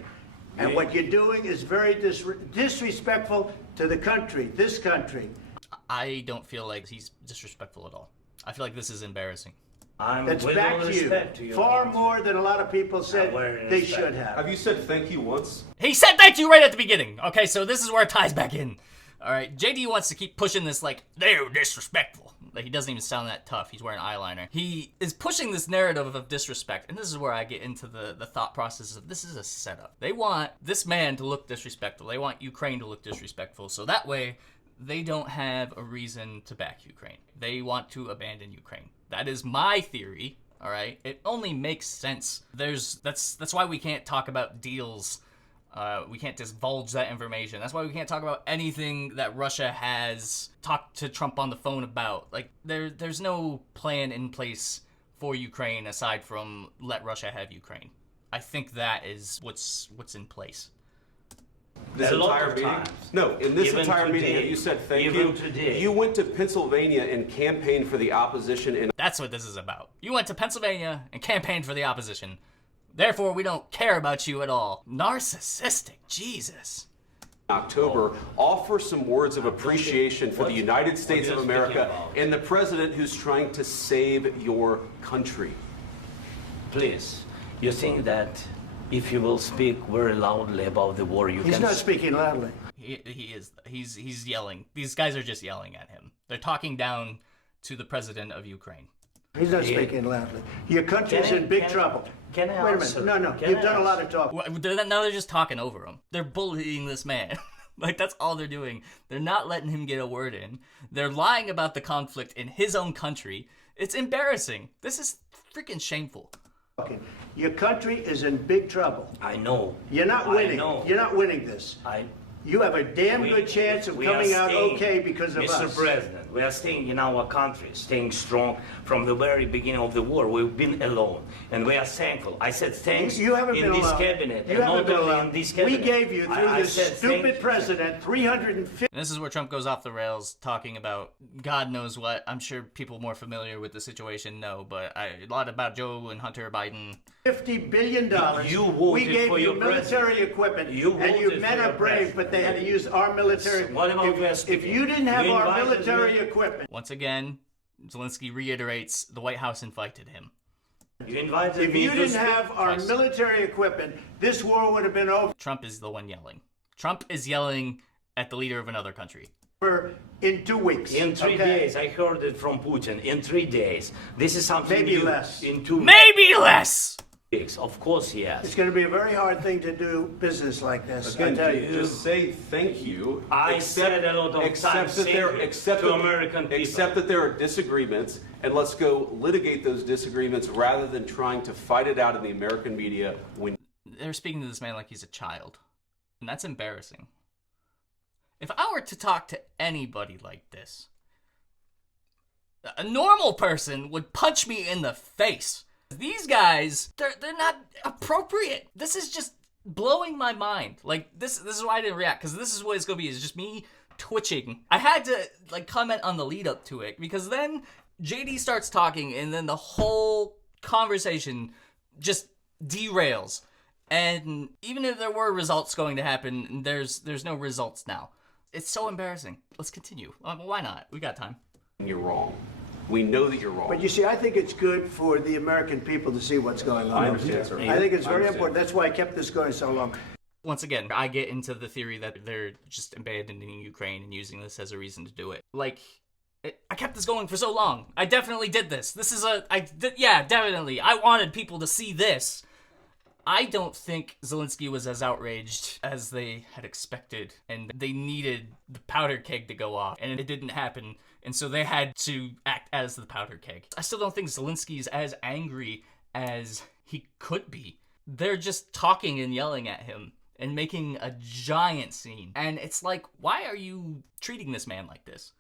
And what you're doing is very disrespectful to the country, this country. I don't feel like he's disrespectful at all. I feel like this is embarrassing. That's back to you. Far more than a lot of people said they should have. Have you said thank you once? He said thank you right at the beginning. Okay, so this is where it ties back in. All right, JD wants to keep pushing this like, they're disrespectful. Like, he doesn't even sound that tough. He's wearing eyeliner. He is pushing this narrative of disrespect, and this is where I get into the thought process of this is a setup. They want this man to look disrespectful. They want Ukraine to look disrespectful, so that way they don't have a reason to back Ukraine. They want to abandon Ukraine. That is my theory, all right? It only makes sense. That's why we can't talk about deals. We can't divulge that information. That's why we can't talk about anything that Russia has talked to Trump on the phone about. Like, there's no plan in place for Ukraine aside from let Russia have Ukraine. I think that is what's in place. This entire meeting? No, in this entire meeting, you said thank you. You went to Pennsylvania and campaigned for the opposition. And that's what this is about. You went to Pennsylvania and campaigned for the opposition. Therefore, we don't care about you at all. Narcissistic, Jesus. October, offer some words of appreciation for the United States of America and the president who's trying to save your country. Please, you think that If you will speak very loudly about the war, you He's can... not speaking loudly. He is. He's yelling. These guys are just yelling at him. They're talking down to the president of Ukraine. He's not speaking loudly. Your country's in big trouble. Can I Wait a answer? minute. No. Can You've I done a lot answer? of talking. Now they're just talking over him. They're bullying this man. Like, that's all they're doing. They're not letting him get a word in. They're lying about the conflict in his own country. It's embarrassing. This is freaking shameful. Your country is in big trouble. I know. You're not winning. You're not winning this. You have a damn good chance of coming out okay because of us. Mr. President, we are staying in our country, staying strong from the very beginning of the war. We've been alone, and we are thankful. I said thanks You haven't in been this alone. cabinet, You and haven't not been only alone. in this cabinet. We gave you, through I this said stupid thank you. president, 350... And this is where Trump goes off the rails, talking about God knows what. I'm sure people more familiar with the situation know, but a lot about Joe and Hunter Biden. $50 billion. You voted we gave for you your military president. equipment, You and you voted men for are your brave, president. but they had to use our military. What about if you didn't have You our invited military me. equipment, Once again, Zelenskyy reiterates the White House invited him. You invited if me you to didn't speak. have our military equipment, this war would have been over Trump is the one yelling. Trump is yelling at the leader of another country. in 2 weeks. In 3 okay? days, I heard it from Putin. In 3 days, this is something Maybe new. less. In 2 Maybe less. weeks, of course, yes. It's going to be a very hard thing to do business like this. I Again, tell you. just say thank you. I said a lot of times to American people. Accept that there are disagreements, and let's go litigate those disagreements rather than trying to fight it out in the American media. When They're speaking to this man like he's a child, and that's embarrassing. If I were to talk to anybody like this, a normal person would punch me in the face. These guys, they're not appropriate. This is just blowing my mind. Like, this is why I didn't react, because this is what it's gonna be, is just me twitching. I had to, like, comment on the lead up to it, because then JD starts talking, and then the whole conversation just derails. And even if there were results going to happen, there's no results now. It's so embarrassing. Let's continue. Why not? We got time. you're wrong. We know that you're wrong. But you see, I think it's good for the American people to see what's going on. I understand, sir. I think it's very important. That's why I kept this going so long. Once again, I get into the theory that they're just abandoning Ukraine and using this as a reason to do it. Like, I kept this going for so long. I definitely did this. Yeah, definitely. I wanted people to see this. I don't think Zelenskyy was as outraged as they had expected, and they needed the powder keg to go off, and it didn't happen, and so they had to act as the powder keg. I still don't think Zelenskyy is as angry as he could be. They're just talking and yelling at him and making a giant scene, and it's like, why are you treating this man like this?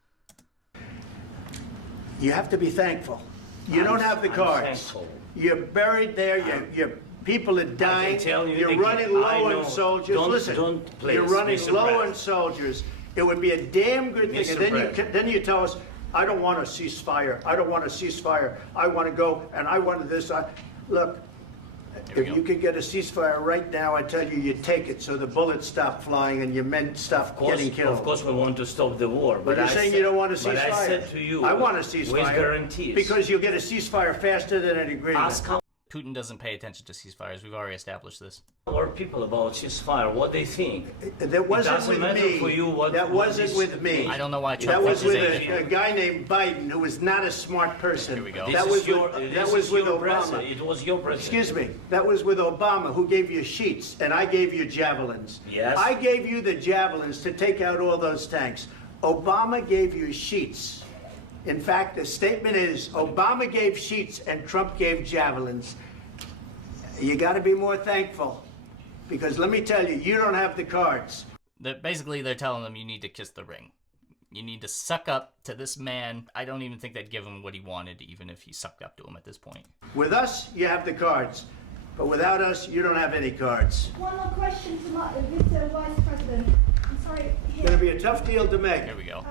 You have to be thankful. You don't have the cards. Thankful. You're buried there. You're people are dying. I can tell you You're again, running I low know. on soldiers. Listen, Please, you're running Mr. low President. on soldiers. It would be a damn good thing. Mr. And then you tell us, I don't want a ceasefire. I don't want a ceasefire. I want to go and I want this. Look, if you could get a ceasefire right now, I tell you, you take it so the bullets stop flying and your men stop getting killed. Of course, we want to stop the war. But you're saying you don't want a ceasefire. But I said to you, I want a ceasefire. with guarantees. Because you'll get a ceasefire faster than an agreement. Putin doesn't pay attention to ceasefires. We've already established this. Our people about ceasefire, what they think. That wasn't with me. For you what, that wasn't with me. I don't know why Trump That was with thinks a guy named Biden who was not a smart person. Here we go. That was with Obama. President. It was your president. Excuse me. That was with Obama, who gave you sheets, and I gave you javelins. Yes. I gave you the javelins to take out all those tanks. Obama gave you sheets. In fact, the statement is Obama gave sheets and Trump gave javelins. You got to be more thankful, because let me tell you, you don't have the cards. Basically, they're telling them you need to kiss the ring. You need to suck up to this man. I don't even think they'd give him what he wanted, even if he sucked up to him at this point. With us, you have the cards. But without us, you don't have any cards. One more question to Mr. Vice President. I'm sorry. It's going to be a tough deal to make. Here we go.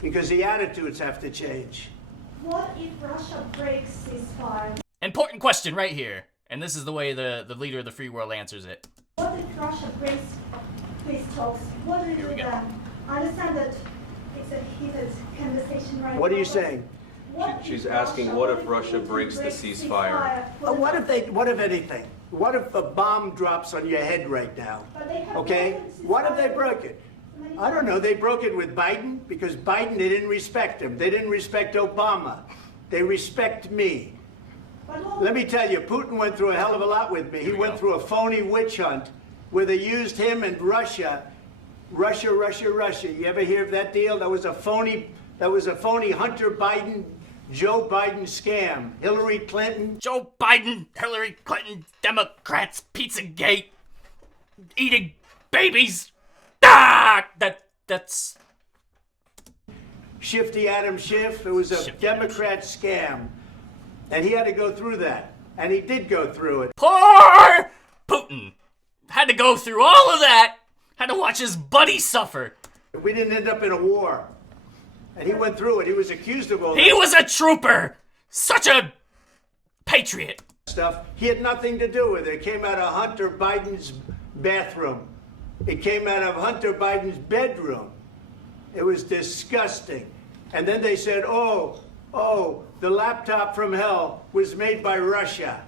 Because the attitudes have to change. What if Russia breaks ceasefire? Important question right here. And this is the way the leader of the free world answers it. What if Russia breaks peace talks? What do we do then? I understand that it's a heated conversation right now. What are you saying? She's asking, what if Russia breaks the ceasefire? What if anything? What if a bomb drops on your head right now? Okay? What if they broke it? I don't know. They broke it with Biden because Biden, they didn't respect him. They didn't respect Obama. They respect me. Let me tell you, Putin went through a hell of a lot with me. He went through a phony witch hunt where they used him and Russia. Russia. You ever hear of that deal? That was a phony Hunter Biden, Joe Biden scam. Hillary Clinton. Joe Biden, Hillary Clinton, Democrats, Pizzagate, eating babies. Ah! That's... Shifty Adam Schiff. It was a Democrat scam. And he had to go through that. And he did go through it. Poor Putin had to go through all of that. Had to watch his buddy suffer. We didn't end up in a war. And he went through it. He was accused of all that. He was a trooper. Such a patriot. Stuff. He had nothing to do with it. It came out of Hunter Biden's bathroom. It came out of Hunter Biden's bedroom. It was disgusting. And then they said, oh, the laptop from hell was made by Russia.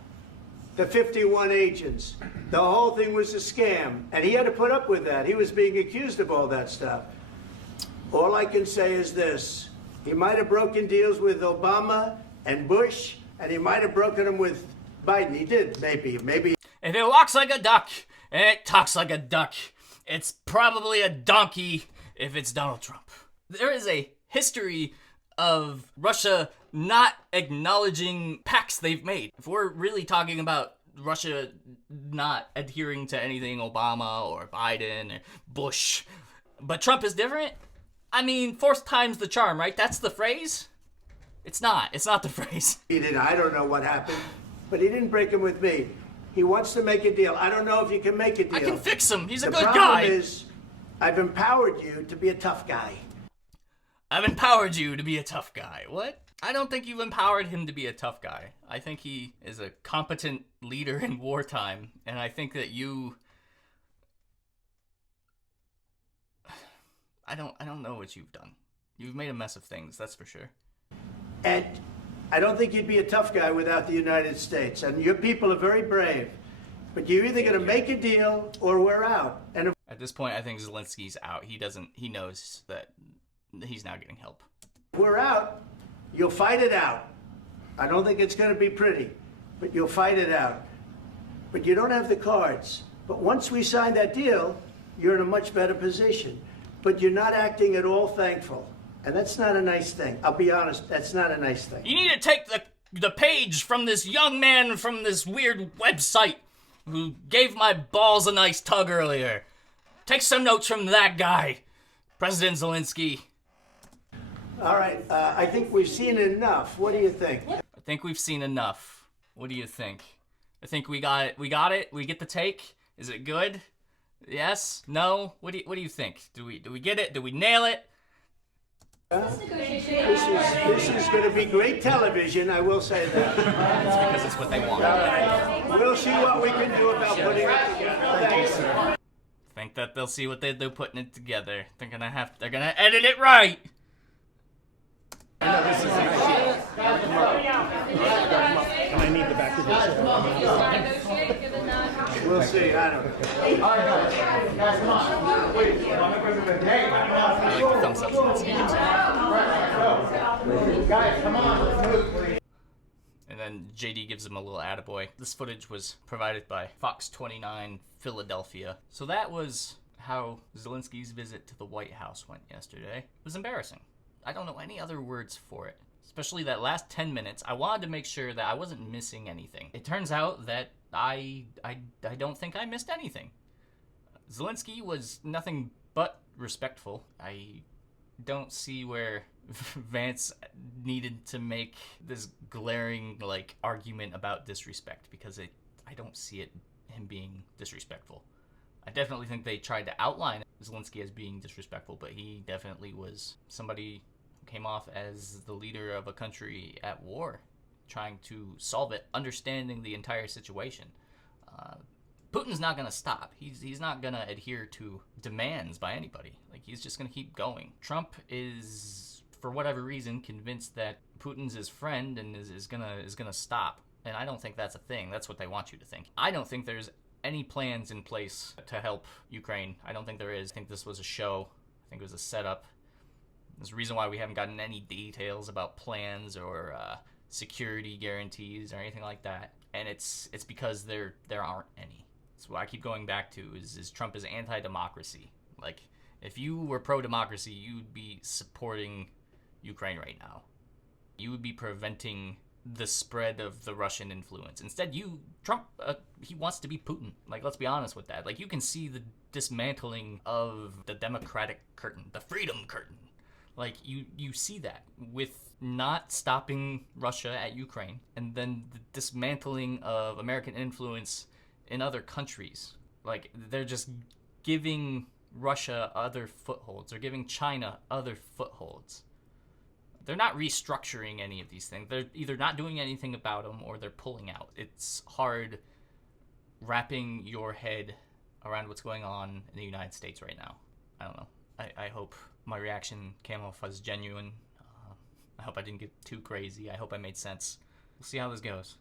The 51 agents. The whole thing was a scam. And he had to put up with that. He was being accused of all that stuff. All I can say is this. He might have broken deals with Obama and Bush, and he might have broken them with Biden. He did, maybe. If it walks like a duck and it talks like a duck, it's probably a donkey if it's Donald Trump. There is a history of Russia not acknowledging pacts they've made. If we're really talking about Russia not adhering to anything Obama or Biden or Bush, but Trump is different, I mean, fourth time's the charm, right? That's the phrase? It's not the phrase. He didn't. I don't know what happened, but he didn't break him with me. He wants to make a deal. I don't know if you can make a deal. I can fix him. He's a good guy. The problem is, I've empowered you to be a tough guy. I've empowered you to be a tough guy. What? I don't think you've empowered him to be a tough guy. I think he is a competent leader in wartime, and I think that you... I don't know what you've done. You've made a mess of things, that's for sure. And I don't think you'd be a tough guy without the United States. And your people are very brave. But you're either going to make a deal or we're out. And at this point, I think Zelensky's out. He knows that he's not getting help. If we're out, you'll fight it out. I don't think it's going to be pretty, but you'll fight it out. But you don't have the cards. But once we sign that deal, you're in a much better position. But you're not acting at all thankful. And that's not a nice thing. I'll be honest, that's not a nice thing. You need to take the page from this young man from this weird website who gave my balls a nice tug earlier. Take some notes from that guy, President Zelenskyy. All right, I think we've seen enough. What do you think? I think we've seen enough. What do you think? I think we got it. We got it. We get the take. Is it good? Yes? No? What do you think? Do we get it? Do we nail it? This is going to be great television, I will say that. It's because it's what they want. All right. We'll see what we can do about putting it together. Thanks. I think that they'll see what they do putting it together. They're gonna edit it right. Can I need the back of this? We'll see. I don't know. Guys, come on. Wait, Thumbs up. Guys, come on. Let's move, please. And then JD gives him a little attaboy. This footage was provided by Fox 29 Philadelphia. So that was how Zelenskyy's visit to the White House went yesterday. It was embarrassing. I don't know any other words for it. Especially that last 10 minutes. I wanted to make sure that I wasn't missing anything. It turns out that I don't think I missed anything. Zelenskyy was nothing but respectful. I don't see where Vance needed to make this glaring argument about disrespect, because I don't see him being disrespectful. I definitely think they tried to outline Zelenskyy as being disrespectful, but he definitely was somebody who came off as the leader of a country at war, trying to solve it, understanding the entire situation. Putin's not going to stop. He's not going to adhere to demands by anybody. He's just going to keep going. Trump is, for whatever reason, convinced that Putin's his friend and is gonna stop. And I don't think that's a thing. That's what they want you to think. I don't think there's any plans in place to help Ukraine. I don't think there is. I think this was a show. I think it was a setup. There's a reason why we haven't gotten any details about plans or security guarantees or anything like that. And it's because there aren't any. So what I keep going back to is Trump is anti-democracy. Like, if you were pro-democracy, you'd be supporting Ukraine right now. You would be preventing the spread of the Russian influence. Instead, Trump, he wants to be Putin. Like, let's be honest with that. Like, you can see the dismantling of the democratic curtain, the freedom curtain. Like, you see that with not stopping Russia at Ukraine, and then the dismantling of American influence in other countries. Like, they're just giving Russia other footholds. They're giving China other footholds. They're not restructuring any of these things. They're either not doing anything about them or they're pulling out. It's hard wrapping your head around what's going on in the United States right now. I don't know. I hope my reaction came off as genuine. I hope I didn't get too crazy. I hope I made sense. We'll see how this goes.